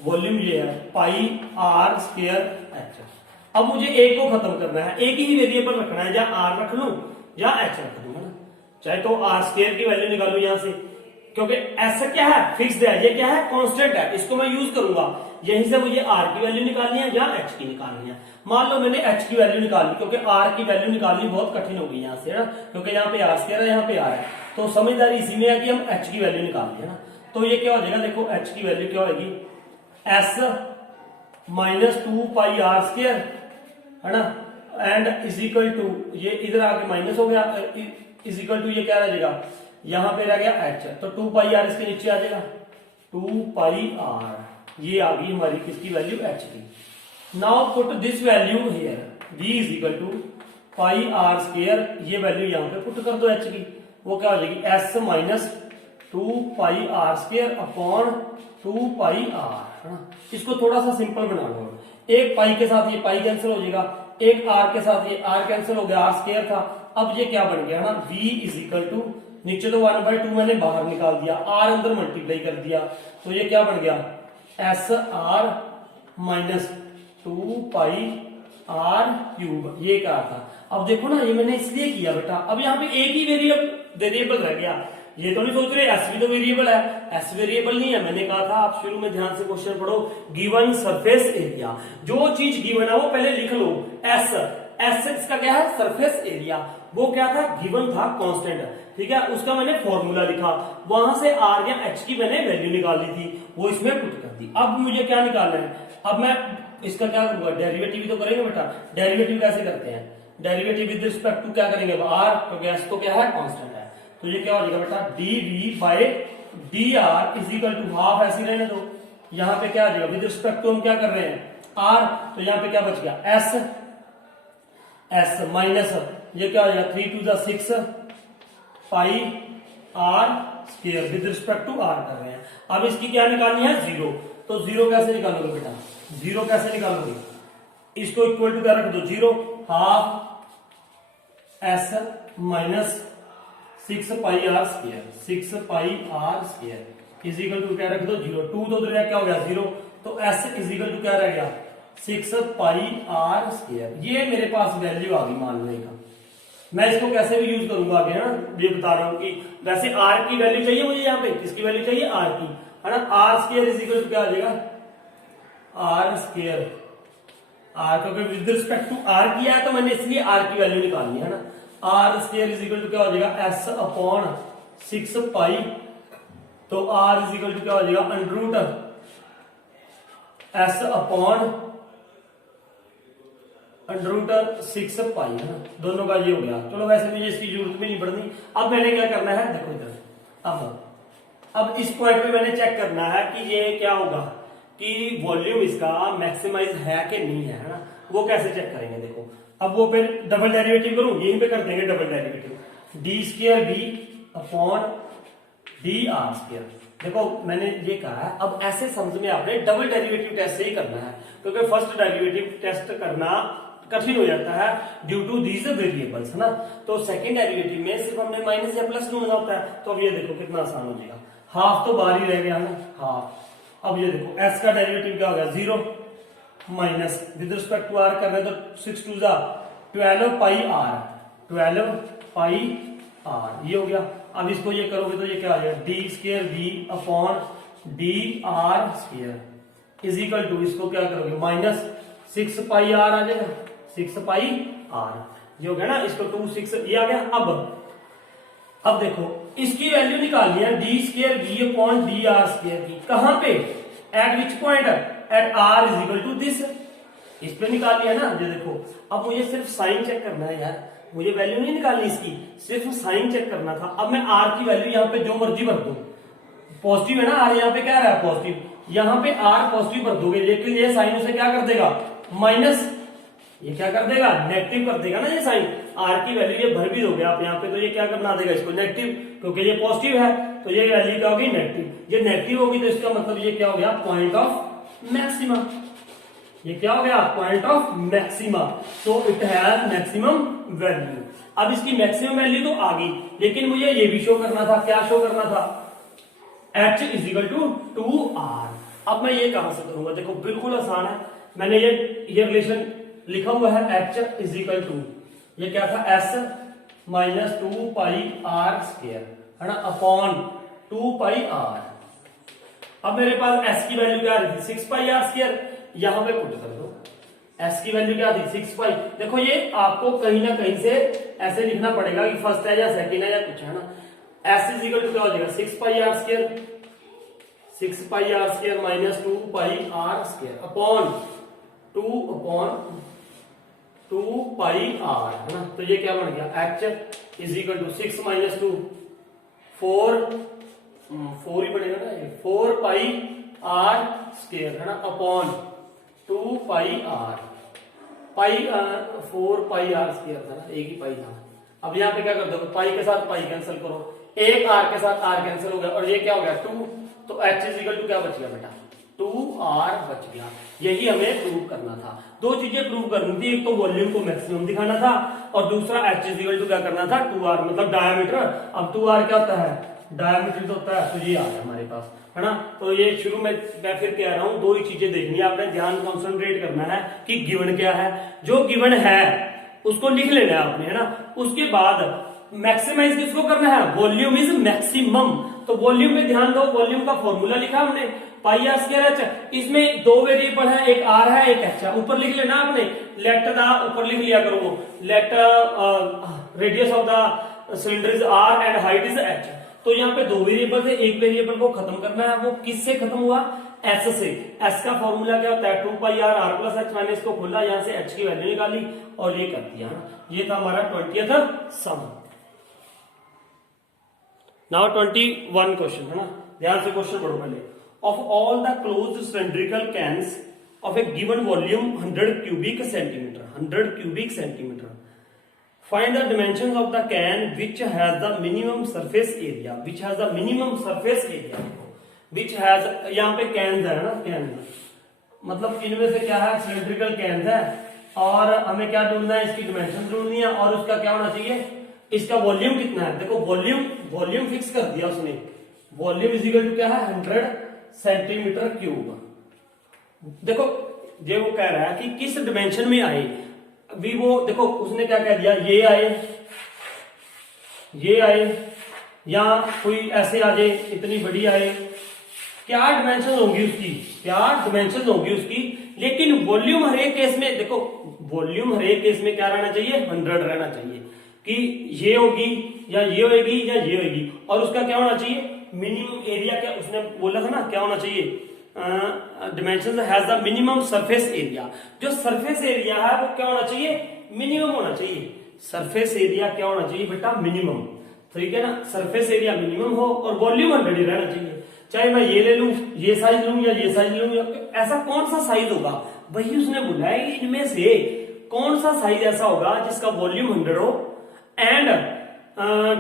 वॉल्यूम ये है पाई आर स्क्वायर एच। अब मुझे एक को खत्म करना है, एक ही वेरिएबल रखना है, या आर रख लूं या एच रख दूं, है ना। चाहे तो आर स्क्वायर की वैल्यू निकालू यहां से, क्योंकि एस क्या है, फिक्स्ड है, ये क्या है, कांस्टेंट है, इसको मैं यूज करूंगा। यहीं से मुझे आर की वैल्यू निकालनी है या एच की निकालनी है। मान लो मैंने एच की वैल्यू निकाली, क्योंकि आर की वैल्यू निकालनी बहुत कठिन होगी यहाँ से, है ना, क्योंकि यहाँ पे आर स्क्वायर है, यहाँ पे आर है, तो समझदारी इसी में है कि हम एच की वैल्यू निकालनी है ना। तो ये क्या हो जाएगा, देखो एच की वैल्यू क्या होगी, s minus 2 pi r square, है ना, एंड इज इक्वल टू, ये इधर आके माइनस हो गया, इज इक्वल टू ये क्या रह जाएगा, यहां पे रह गया एच, तो 2 पाई आर इसके नीचे आ जाएगा, 2 पाई आर, ये आ गई हमारी किसकी वैल्यू, एच की। Now put this value here, v is equal to pi r square, ये वैल्यू यहां पे पुट कर दो एच की, वो क्या हो जाएगी, s minus 2 pi r square upon 2 pi r, है ना। इसको थोड़ा सा सिंपल बना लो, एक पाई के साथ ये पाई कैंसिल हो जाएगा, एक आर के साथ ये आर कैंसिल हो गया, आर स्क्वायर था। अब ये क्या बन गया ना, v इज इक्वल टू, नीचे तो 1/2 मैंने बाहर निकाल दिया, आर अंदर मल्टीप्लाई कर दिया, तो ये क्या बन गया, s r minus 2 pi r cube, ये क्या था। अब देखो ना, ये मैंने इसलिए किया बेटा, अब यहाँ पे एक ही वेरिएबल रह गया। ये तो नहीं सोच रहे एस भी तो वेरिएबल है, एस वेरिएबल नहीं है। मैंने कहा था, आप शुरू में ध्यान से क्वेश्चन पढ़ो, गिवन सरफेस एरिया, जो चीज गिवन है वो पहले लिख लो, एस, एस इसका क्या है, सरफेस एरिया, वो क्या था, गिवन था, कांस्टेंट, ठीक है, उसका मैंने फॉर्मूला लिखा, वहां से आर या एच की मैंने वैल्यू निकाली थी, वो इसमें पुट कर दी। अब मुझे क्या निकालना है, अब मैं इसका क्या करूंगा, डेरिवेटिव तो करेंगे बेटा। डेरिवेटिव कैसे करते हैं, डेरिवेटिव विद रिस्पेक्ट टू क्या करेंगे, आर, क्योंकि एस तो क्या है, कांस्टेंट है, तो ये क्या हो जाएगा बेटा, dv by dr is equal to half, ऐसे रहने दो। यहां पे क्या आ जाएगा, विद रिस्पेक्ट टू हम क्या कर रहे हैं, r, तो यहां पे क्या बच गया, s माइनस, ये क्या हो जाएगा 3 to the 6 pi r square, with respect to r कर रहे हैं। अब इसकी क्या निकालनी है, जीरो, तो जीरो कैसे निकालोगे बेटा, जीरो कैसे निकालोगे, इसको इक्वल टू क्या रख दो, zero, half s minus 6 pi r square, 6 pi r square is equal to क्या रख दो, जीरो, 2 तो उधर क्या हो गया, जीरो, तो s इज इक्वल टू क्या रह गया, 6 पाई आर स्क्वायर। ये मेरे पास वैल्यू आ गई मानने का। मैं इसको कैसे भी यूज करूंगा आगे, है ना, ये बता रहा हूं कि वैसे r की वैल्यू चाहिए मुझे, यहाँ पे किसकी वैल्यू चाहिए, r की, है ना। R square is equal to क्या आ जाएगा, आर स्क्वायर, आर, क्योंकि विद रिस्पेक्ट टू आर किया है तो मैंने इसलिए आर की वैल्यू निकालनी है ना। R square is equal to क्या हो जाएगा, एस अपॉन 6 पाई, तो आर इज इक्वल टू क्या हो जाएगा, under root s upon under root 6 pi, है ना, दोनों का ये हो गया। चलो वैसे मुझे इसकी जरूरत भी नहीं पड़नी। अब मैंने क्या करना है, देखो इधर, अब इस पॉइंट पे मैंने चेक करना है कि ये क्या होगा, कि वॉल्यूम इसका मैक्सिमाइज है कि नहीं है, ना। वो कैसे चेक करेंगे, देखो अब वो फिर डबल डेरिवेटिव करूं, यहीं पे कर देंगे double derivative, d square B upon d r square. देखो मैंने ये कहा है, अब ऐसे समझ में आपने डबल डेरिवेटिव टेस्ट से ही करना है, क्योंकि फर्स्ट डेरिवेटिव टेस्ट करना कठिन हो जाता है ड्यू टू दीज वेरिएबल्स, है ना। तो सेकंड डेरिवेटिव में सिर्फ हमने माइनस या प्लस ढूंढना होता है। तो अब ये देखो कितना आसान हो जाएगा, हाफ तो बाहर ही रह गया ना, हाफ। अब ये देखो एस का डेरिवेटिव क्या हो गया, zero, minus with respect to r कर रहे हैं तो 6 two 12 pi r, 12 pi r, ये हो गया। अब इसको ये करोगे तो ये क्या आ जाएगा, d square B upon d r square is equal to, इसको क्या करोगे, माइनस 6 पाई आर आ जाएगा, 6 पाई आर ये हो गया ना, इसको 2 6 ये आ गया। अब देखो इसकी वैल्यू निकालनी है d square B upon d r square की, कहां पे, at which point, at r is equal to this, इस पे निकाल लिया ना। ये देखो अब मुझे सिर्फ साइन चेक करना है यार, मुझे वैल्यू नहीं निकालनी इसकी, सिर्फ साइन चेक करना था। अब मैं आर की वैल्यू यहाँ पे जो मर्जी भर दूं, पॉजिटिव है ना आर, यहाँ पे क्या रहा है पॉजिटिव, यहाँ पे आर पॉजिटिव भर दोगे, लेकिन ये साइन उसे क्या कर देगा माइनस, ये क्या कर देगा नेगेटिव कर देगा ना। ये साइन आर की वैल्यू ये भर भी दोगे आप यहाँ पे, तो ये क्या करना देगा इसको नेगेटिव, क्योंकि ये पॉजिटिव है तो ये वैल्यू क्या होगी नेगेटिव। ये नेगेटिव होगी तो इसका मतलब ये क्या हो गया पॉइंट ऑफ मैक्सिमा, ये क्या हो गया point of maxima, so it has maximum value. अब इसकी मैक्सिमम वैल्यू तो आ गई, लेकिन मुझे ये भी शो करना था, क्या शो करना था, h is equal to 2r। अब मैं ये कहां से करूंगा, देखो बिल्कुल आसान है, मैंने ये रिलेशन लिखा हुआ है h इज इक्वल टू, ये क्या था s minus 2 pi r square है ना अपॉन 2 पाई r। अब मेरे पास s की वैल्यू क्या आ रही थी 6 पाई r स्क्वायर, यहां पे पुट कर दो, s की वैल्यू क्या थी 6 पाई। देखो ये आपको कहीं ना कहीं से ऐसे लिखना पड़ेगा कि फर्स्ट है या सेकंड है या कुछ है ना। s इज इक्वल टू क्या हो जाएगा 6 pi r square, 6 pi r square minus 2 pi r square upon 2 pi r है ना। तो ये क्या बन गया h इज इक्वल टू 6 माइनस 2 4 ही बनेगा ना, ये 4 पाई r स्क्वायर है ना upon 2 pi r, pi 4 pi r square था ना, एक ही पाई था। अब यहाँ पे क्या कर दो, पाई के साथ पाई कैंसिल करो, एक r के साथ r कैंसिल हो गया, और ये क्या हो गया 2, तो h इज इक्वल टू क्या बच गया बेटा 2r बच गया। यही हमें प्रूव करना था, दो चीजें प्रूव करनी थी, एक तो वॉल्यूम को मैक्सिमम दिखाना था और दूसरा h इज इक्वल टू क्या करना था 2r मतलब डायमीटर। अब 2r क्या होता है डायमीटर तो होता है, तो ये आ गया हमारे पास है ना। तो ये शुरू में मैं फिर कह रहा हूं दो ही चीजें देखनी है, आपने ध्यान कंसंट्रेट करना है कि गिवन क्या है, जो गिवन है उसको लिख लेना है आपने है ना। उसके बाद मैक्सिमाइज किसको करना है, वॉल्यूम इज मैक्सिमम, तो वॉल्यूम में ध्यान दो, वॉल्यूम का फॉर्मूला लिखा हमने पाई आर स्क्वायर एच, इसमें दो वेरिएबल है, एक आर है एक एच है, ऊपर लिख लेना आपने, लेट द ऊपर लिख लिया करो, let radius of the cylinder is r and height is h. तो यहाँ पे दो वेरिएबल थे, एक वेरिएबल को खत्म करना है, वो किससे खत्म हुआ एस से। एस का फॉर्मूला क्या होता है 2 pi r r plus H, मैंने इसको खोला, यहाँ से एच की वैल्यू निकाली और ये कर दिया। ये था हमारा 20th सम। नाउ 21 क्वेश्चन है ना, ध्यान से क्वेश्चन पढ़ो पहले। Of all the closed cylindrical cans of A given volume 100 cubic centimetre, 100 cubic centimetre, find the dimensions of the can which has the minimum surface area, which has the minimum surface area, which has, यहाँ पे cans है ना, cans मतलब इनमें से क्या है cylindrical cans है, और हमें क्या ढूंढना है इसकी डिमेंशन ढूंढनी है, और उसका क्या होना चाहिए, इसका वॉल्यूम कितना है। देखो वॉल्यूम फिक्स कर दिया उसने, वॉल्यूम इज इक्वल टू क्या है 100 सेंटीमीटर क्यूब। देखो ये वो कह रहा है कि किस डिमेंशन में आए, अभी वो देखो उसने क्या कह दिया, ये आए या कोई ऐसे आ जाए, इतनी बड़ी आए, क्या डिमेंशन होगी उसकी, क्या डिमेंशन होगी उसकी। लेकिन वॉल्यूम हर एक केस में, देखो वॉल्यूम हर एक केस में क्या रहना चाहिए 100 रहना चाहिए, कि ये होगी या ये होगी या ये होगी, और उसका क्या होना चाहिए मिनिमम एरिया, क्या उसने बोला था ना क्या होना चाहिए dimension has the minimum surface area, जो सरफेस एरिया है वो क्या होना चाहिए मिनिमम होना चाहिए, सरफेस एरिया क्या होना चाहिए बेटा मिनिमम, ठीक है ना, सरफेस एरिया मिनिमम हो और वॉल्यूम 100 रहना चाहिए। चाहे मैं ये ले लूं, ये साइज लूं या ये साइज लूं, ऐसा कौन सा साइज होगा, वही उसने बोला है कि इनमें से कौन सा साइज ऐसा होगा जिसका वॉल्यूम 100 हो एंड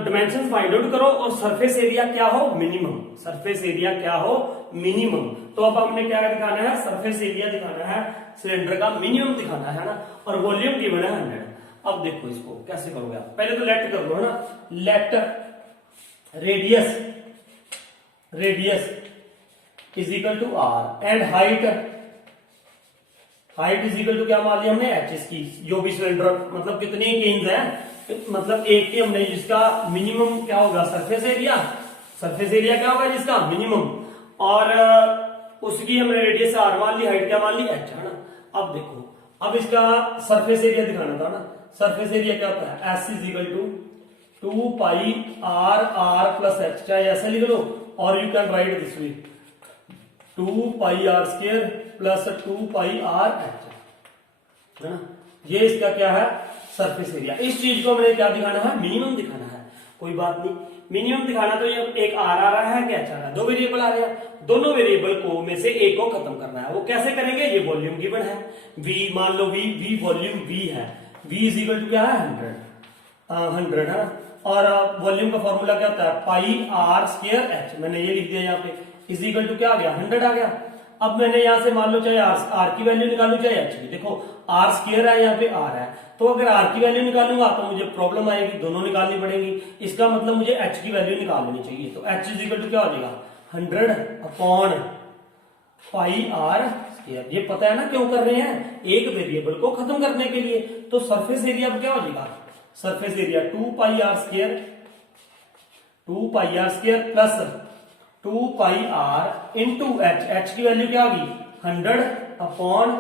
डिमेंशन फाइंड आउट करो और सरफेस एरिया क्या हो मिनिमम, सरफेस एरिया क्या हो मिनिमम। तो अब हमने क्या दिखाना है रेफरेंस एरिया दिखाना है, सिलेंडर का मिनिमम दिखाना है ना, और वॉल्यूम गिवन है 100। अब देखो इसको कैसे करोगे आप, पहले तो लेट कर दो है ना, let radius is equal to r and height is equal to क्या मान लिया हमने एच, इसकी जो भी सिलेंडर मतलब कितने केन्स है, मतलब एक के हमने जिसका मिनिमम क्या होगा सरफेस एरिया क्या होगा जिसका मिनिमम, और उसकी हमने रेडियस आर मान ली, हाइट क्या मान ली एच है ना। अब देखो अब इसका सरफेस एरिया दिखाना था ना, सरफेस एरिया क्या होता है, s is equal to 2 pi r r plus h, चाहे ऐसे लिख लो और you can write this way 2 pi r square plus 2 pi r h, है ना। ये इसका क्या है, सरफेस एरिया। इस चीज को मैंने क्या दिखाना है, मिनिमम दिखाना है, कोई बात नहीं, मिनिमम दिखाना। तो ये एक आर आ रहा है, क्या आ रहा है, दो वेरिएबल आ रहे हैं, दोनों वेरिएबल को में से एक को खत्म करना है। वो कैसे करेंगे, ये वॉल्यूम गिवन है v, मान लो v वॉल्यूम v है, v इज इक्वल टू क्या है 100 है, और वॉल्यूम का फॉर्मूला क्या होता है, पाई आर स्क्वायर एच, मैंने ये लिख दिया यहाँ पे, इज इक्वल टू क्या आ गया 100 आ गया। अब मैंने यहां से मान लो चाहे आर की वैल्यू निकालू चाहे एच की, देखो आर स्क्वायर है, यहाँ पे आर है, तो अगर आर की वैल्यू निकालूंगा तो मुझे प्रॉब्लम आएगी, दोनों निकालनी पड़ेगी। इसका मतलब मुझे एच की वैल्यू निकाल लेनी चाहिए, तो एच इज इक्वल टू क्या हो जाएगा 100 अपॉन पाई आर स्क्वायर। ये पता है ना क्यों कर रहे हैं, एक वेरिएबल को खत्म करने के लिए। तो सरफेस एरिया अब क्या हो जाएगा, surface area 2 pi r square plus 2 pi r into h, h की वैल्यू क्या होगी 100 अपॉन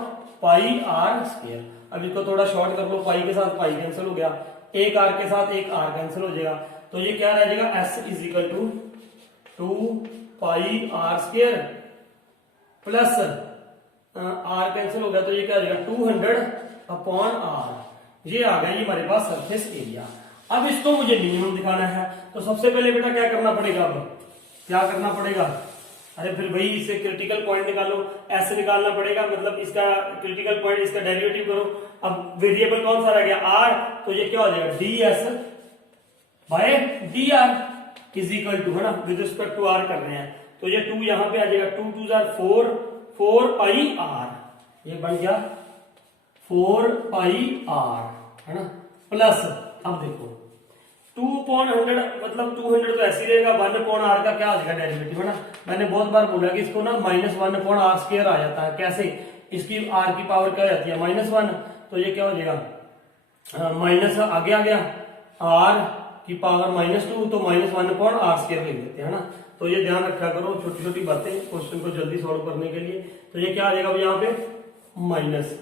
पाई आर स्क्वायर। अब इसको थोड़ा शॉर्ट कर लो, पाई के साथ पाई कैंसिल हो गया, एक आर के साथ एक आर कैंसिल हो जाएगा, तो ये क्या रह जाएगा s is equal to 2 pi r square plus r cancel हो गया, तो ये क्या आ जाएगा 200 अपॉन आर। ये आ गया ये हमारे पास सरफेस एरिया। अब इसको मुझे मिनिमम दिखाना है, तो सबसे पहले बेटा क्या करना पड़ेगा, अब क्या करना पड़ेगा, अरे फिर भाई इसे क्रिटिकल पॉइंट निकालो, ऐसे निकालना पड़ेगा, मतलब इसका क्रिटिकल पॉइंट, इसका डेरिवेटिव करो। अब वेरिएबल कौन सा रह गया आर, तो ये क्या हो जाएगा d s by d r is equal to, है ना, विद रिस्पेक्ट टू आर कर रहे हैं, तो ये 2 यहां पे आ जाएगा, 2 2 जार 4 पाई आर, ये बन गया 4 पाई आर, है ना, प्लस अब देखो 2/100 मतलब 200 तो ऐसे ही रहेगा, 1/r का क्या आ जाएगा डेरिवेटिव, है ना। मैंने बहुत बार बोला कि इसको ना -1/r स्क्वायर आ जाता है, कैसे, इसकी r की पावर क्या जाती है -1, तो ये क्या हो जाएगा माइनस आगे आ गया r की पावर -2, तो -1/r स्क्वायर लिख देते हैं, है ना। तो ये ध्यान रखा करो, छोटी छोटी बातें क्वेश्चन को जल्दी सॉल्व करने के लिए। तो ये क्या आ जाएगा यहाँ पे माइनस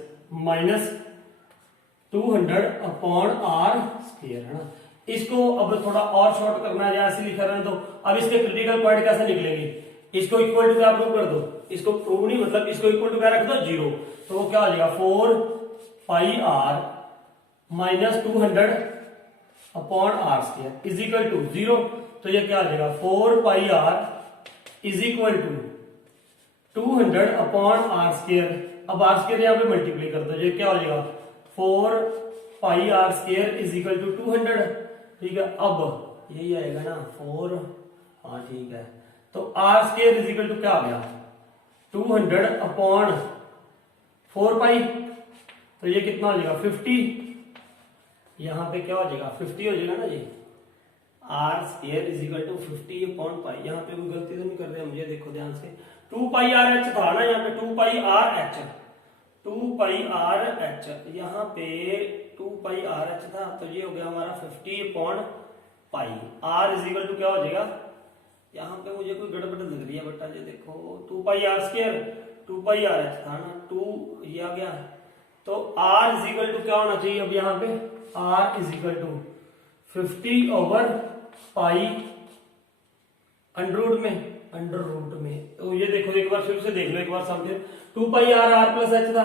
200/r स्क्वायर, है ना। इसको अब थोड़ा और शॉर्ट करना है, ऐसे लिखा रहे हैं, तो अब इसके क्रिटिकल पॉइंट कैसे निकलेंगे, इसको इक्वल टू क्या प्रूव कर दो, इसको प्रूव नहीं, मतलब इसको इक्वल टू क्या रख दो 0, तो वो क्या हो जाएगा 4 pi r minus 200/r square is equal to 0, तो ये क्या आ जाएगा 4 pi r is equal to 200/r square. अब r स्क्वायर यहाँ पे मल्टीप्लाई कर दो, ये क्या हो जाएगा 4 pi r square is equal to 200, ठीक है। अब यही आएगा ना 4, हाँ ठीक है, तो r square is equal to क्या आ गया 200/4 पाई, तो ये कितना हो जाएगा 50, यहां पे क्या हो जाएगा 50 हो जाएगा ना, ये r square is equal to 50/पाई। यहाँ पे कोई गलती तो नहीं कर रहे, मुझे देखो ध्यान से, 2 पाई आर एच था ना यहाँ पे, 2 pi r h, 2 pi r H, यहाँ पे 2 पाई आर एच था, तो ये हो गया हमारा 50/पाई। आर इज इक्वल टू क्या हो जाएगा, यहाँ पे मुझे कोई गड़बड़ लग रही है बेटा, ये देखो 2 pi r square 2 pi r h था ना, 2 ये आ गया, तो आर इज इक्वल टू क्या होना चाहिए, अब यहाँ पे आर इज इक्वल टू 50/पाई अंडर रूट में, तो ये देखो एक बार फिर से देख लो, एक बार समझे, 2 पाई आर प्लस एच था,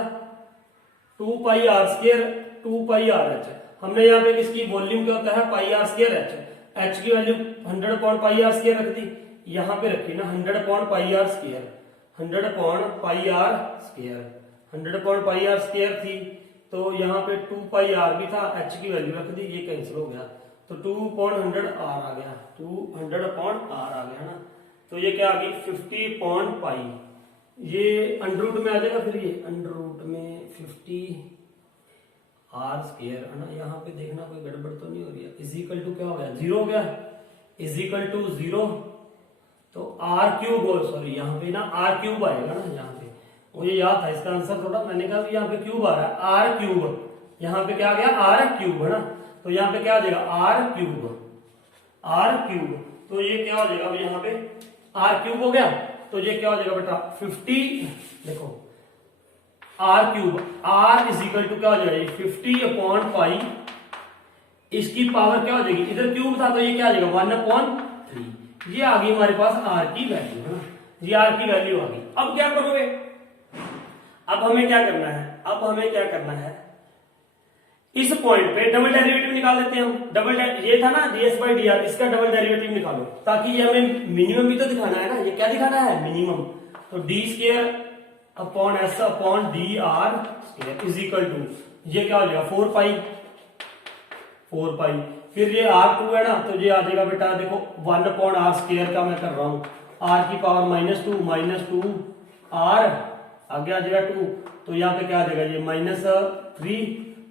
2 pi r square 2 pi r h, हमने यहाँ पे किसकी वॉल्यूम क्या होता है pi r square h, h की वैल्यू 100/पाई आर स्क्वायर रख दी, यहाँ पे रखी ना 100/पाई आर स्क्वायर, 100/पाई आर स्क्वायर, 100/पाई आर स्क्वायर थी, तो यहाँ पे 2 पाई आर भी था, एच की वैल्यू रख दी, ये कैंसिल हो गया, तो 2/100 आर आ गया, 200/r आ गया ना, तो ये क्या आ गई 50/पाई, ये अंडर रूट में आ जाएगा, फिर ये अंडर रूट में 50 आर स्क्वायर, है ना। यहाँ पे देखना कोई गड़बड़ तो नहीं हो रही है, इज इक्वल टू क्या हो गया 0 हो गया, इज इक्वल टू 0, तो आर क्यूब, सॉरी यहाँ पे ना आर क्यूब आएगा ना, यहाँ पे मुझे याद था इसका आंसर थोड़ा, मैंने कहा यहाँ पे क्यूब आ रहा है, आर क्यूब, यहाँ पे क्या आ गया आर क्यूब, है ना, तो यहाँ पे क्या आ जाएगा आर क्यूब, तो ये क्या हो जाएगा, अब यहाँ पे आर क्यूब हो गया, तो ये क्या हो जाएगा बेटा 50, देखो r cube, r is equal to क्या हो जाएगा 50/पाई, इसकी पावर क्या हो जाएगी, इधर क्यूब था तो ये क्या आ जाएगा 1/3, ये आ गई हमारे पास आर की वैल्यू है ना, ये आर की वैल्यू आ गई। अब क्या करोगे, अब हमें क्या करना है, अब हमें क्या करना है, इस पॉइंट पे डबल डेरिवेटिव निकाल देते हैं हम। डबल ये था ना ds/dr, इसका डबल डेरिवेटिव निकालो ताकि ये हमें मिनिमम भी तो दिखाना है ना, ये क्या दिखाना है मिनिमम। तो d²/s/dr² इज इक्वल टू ये क्या हो जाएगा 4 पाई, फिर ये r2 है ना, तो ये आ जाएगा बेटा देखो 1/r² का मैं कर रहा हूं, r की पावर -2 r आगे आ जाएगा 2, तो यहाँ पे क्या आ जाएगा ये -3,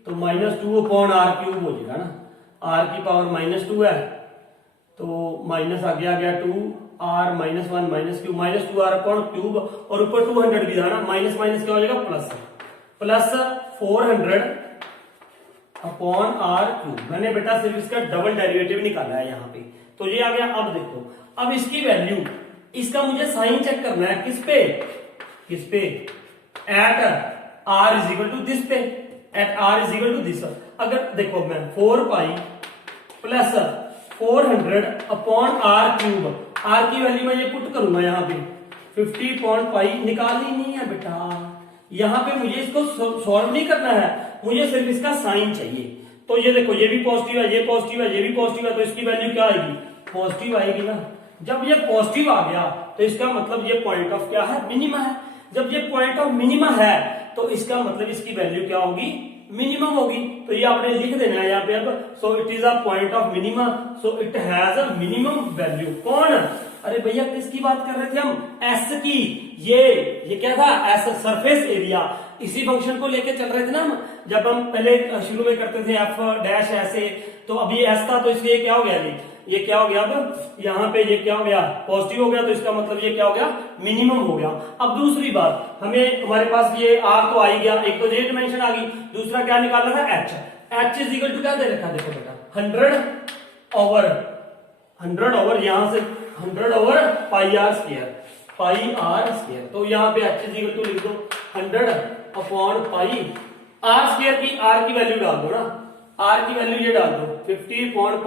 तो -2/r³ हो जाएगा ना, r की पावर -2 है तो माइनस आगे आ गया 2r -1 -2r/³ और ऊपर 200 भी था ना, माइनस माइनस क्या हो जाएगा प्लस 400/r³। मैंने बेटा सिर्फ इसका डबल डेरिवेटिव निकाला है यहाँ पे, तो ये आ गया। अब देखो, अब इसकी वैल्यू, इसका मुझे साइन चेक करना है किस पे at r is equal to this पे, at r is equal to this. अगर देखो मैं 4 प्लस 400/r³, r की वैल्यू मैं ये पुट करूंगा यहाँ पे 50/पाई, निकालनी नहीं है बेटा, यहाँ पे मुझे इसको सॉल्व नहीं करना है, मुझे सिर्फ इसका साइन चाहिए। तो ये देखो, ये भी पॉजिटिव है, ये पॉजिटिव है, ये भी पॉजिटिव है, तो इसकी वैल्यू क्या आएगी पॉजिटिव आएगी ना। जब ये पॉजिटिव आ गया तो इसका मतलब ये पॉइंट ऑफ क्या है मिनिमा है। जब ये पॉइंट ऑफ मिनिमा है तो इसका मतलब इसकी वैल्यू क्या होगी मिनिमम होगी। तो ये आपने लिख देना है यहाँ पे अब, so it is a point of minima, so it has a minimum value. कौन, अरे भैया किसकी बात कर रहे थे हम, एस की। ये क्या था एस, सरफेस एरिया। इसी फंक्शन को लेके चल रहे थे ना हम, जब हम पहले शुरू में करते थे एफ डैश ऐसे, तो अभी एस था तो इसलिए क्या हो गया ये क्या हो गया, अब यहाँ पे ये क्या हो गया पॉजिटिव हो गया, तो इसका मतलब ये क्या हो गया मिनिमम हो गया। अब दूसरी बात, हमारे पास ये आर तो आ ही गया, एक तो ये डिमेंशन आ गई, दूसरा क्या निकालना था एच इज इक्वल टू क्या दे रखा देखो बेटा 100/100 यहां से 100/πr², तो यहाँ पे एच इज इक्वल टू लिख दो 100/πr² की आर की वैल्यू डाल दो ना, आर की वैल्यू ये डाल दो 50/π,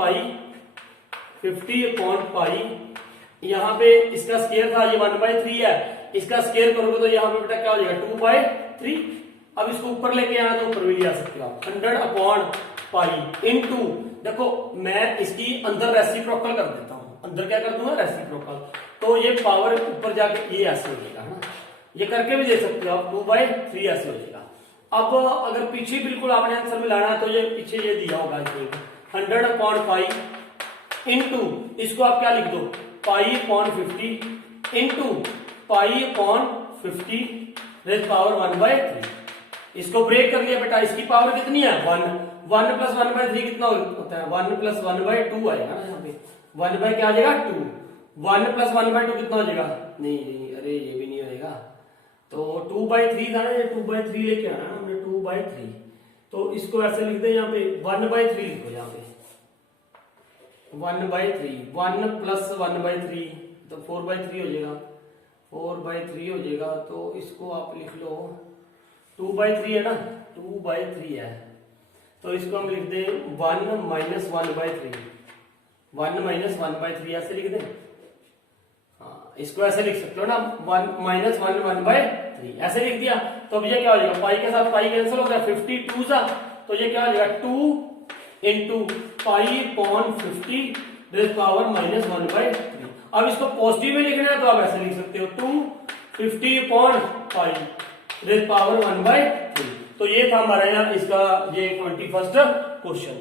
यहाँ पे इसका स्केयर था ये 1/3 है, इसका स्केयर करोगे तो यहाँ पे बेटा क्या हो जाएगा 2/3। अब इसको ऊपर लेके आना तो ऊपर भी ले आ सकते हो आप, 100/π इनटू, देखो मैं इसकी अंदर रेसिप्रोकल कर देता हूँ, अंदर क्या कर दूंगा रेसिप्रोकल, तो ये पावर ऊपर जाके ये ऐसे हो जाएगा ना, ये करके भी दे सकते हो आप 2/3 ऐसे हो जाएगा। अब अगर पीछे बिल्कुल आपने आंसर में लाना है तो ये पीछे ये दिया होगा 100/π इनटू, इसको आप क्या लिख दो π/50 इनटू π/50 पावर 1/3। इसको ब्रेक कर लिया बेटा, इसकी पावर कितनी है 1 + 1/3 कितना होता है 1 + 1/2 आएगा ना, यहाँ पे 1 बाय क्या आ जाएगा 2, 1 + 1/2 कितना हो जाएगा, नहीं अरे ये भी नहीं होगा, तो 2/3 था ना, ये 2/3 लेके आना हमने 2/3, तो इसको ऐसे लिख दे यहाँ पे 1/3 लिखो, यहाँ पे 1/3, 1 + 1/3 तो 4/3 हो जाएगा, 4/3 हो जाएगा, तो इसको आप लिख लो 2/3 है ना, 2/3 है, तो इसको हम लिख दे 1 - 1/3, 1 - 1/3 ऐसे लिख दे, हाँ इसको ऐसे लिख सकते हो ना 1 - 1/3 ऐसे लिख दिया। तो अब ये क्या हो जाएगा, पाई के साथ पाई कैंसिल हो गया, 52 सा, तो ये क्या हो जाएगा 2 × π/50 पावर -1/3। अब इसको पॉजिटिव में लिखना है तो आप ऐसे लिख सकते हो 250/π पावर 1/3। तो ये था हमारा यहाँ इसका ये 21st क्वेश्चन।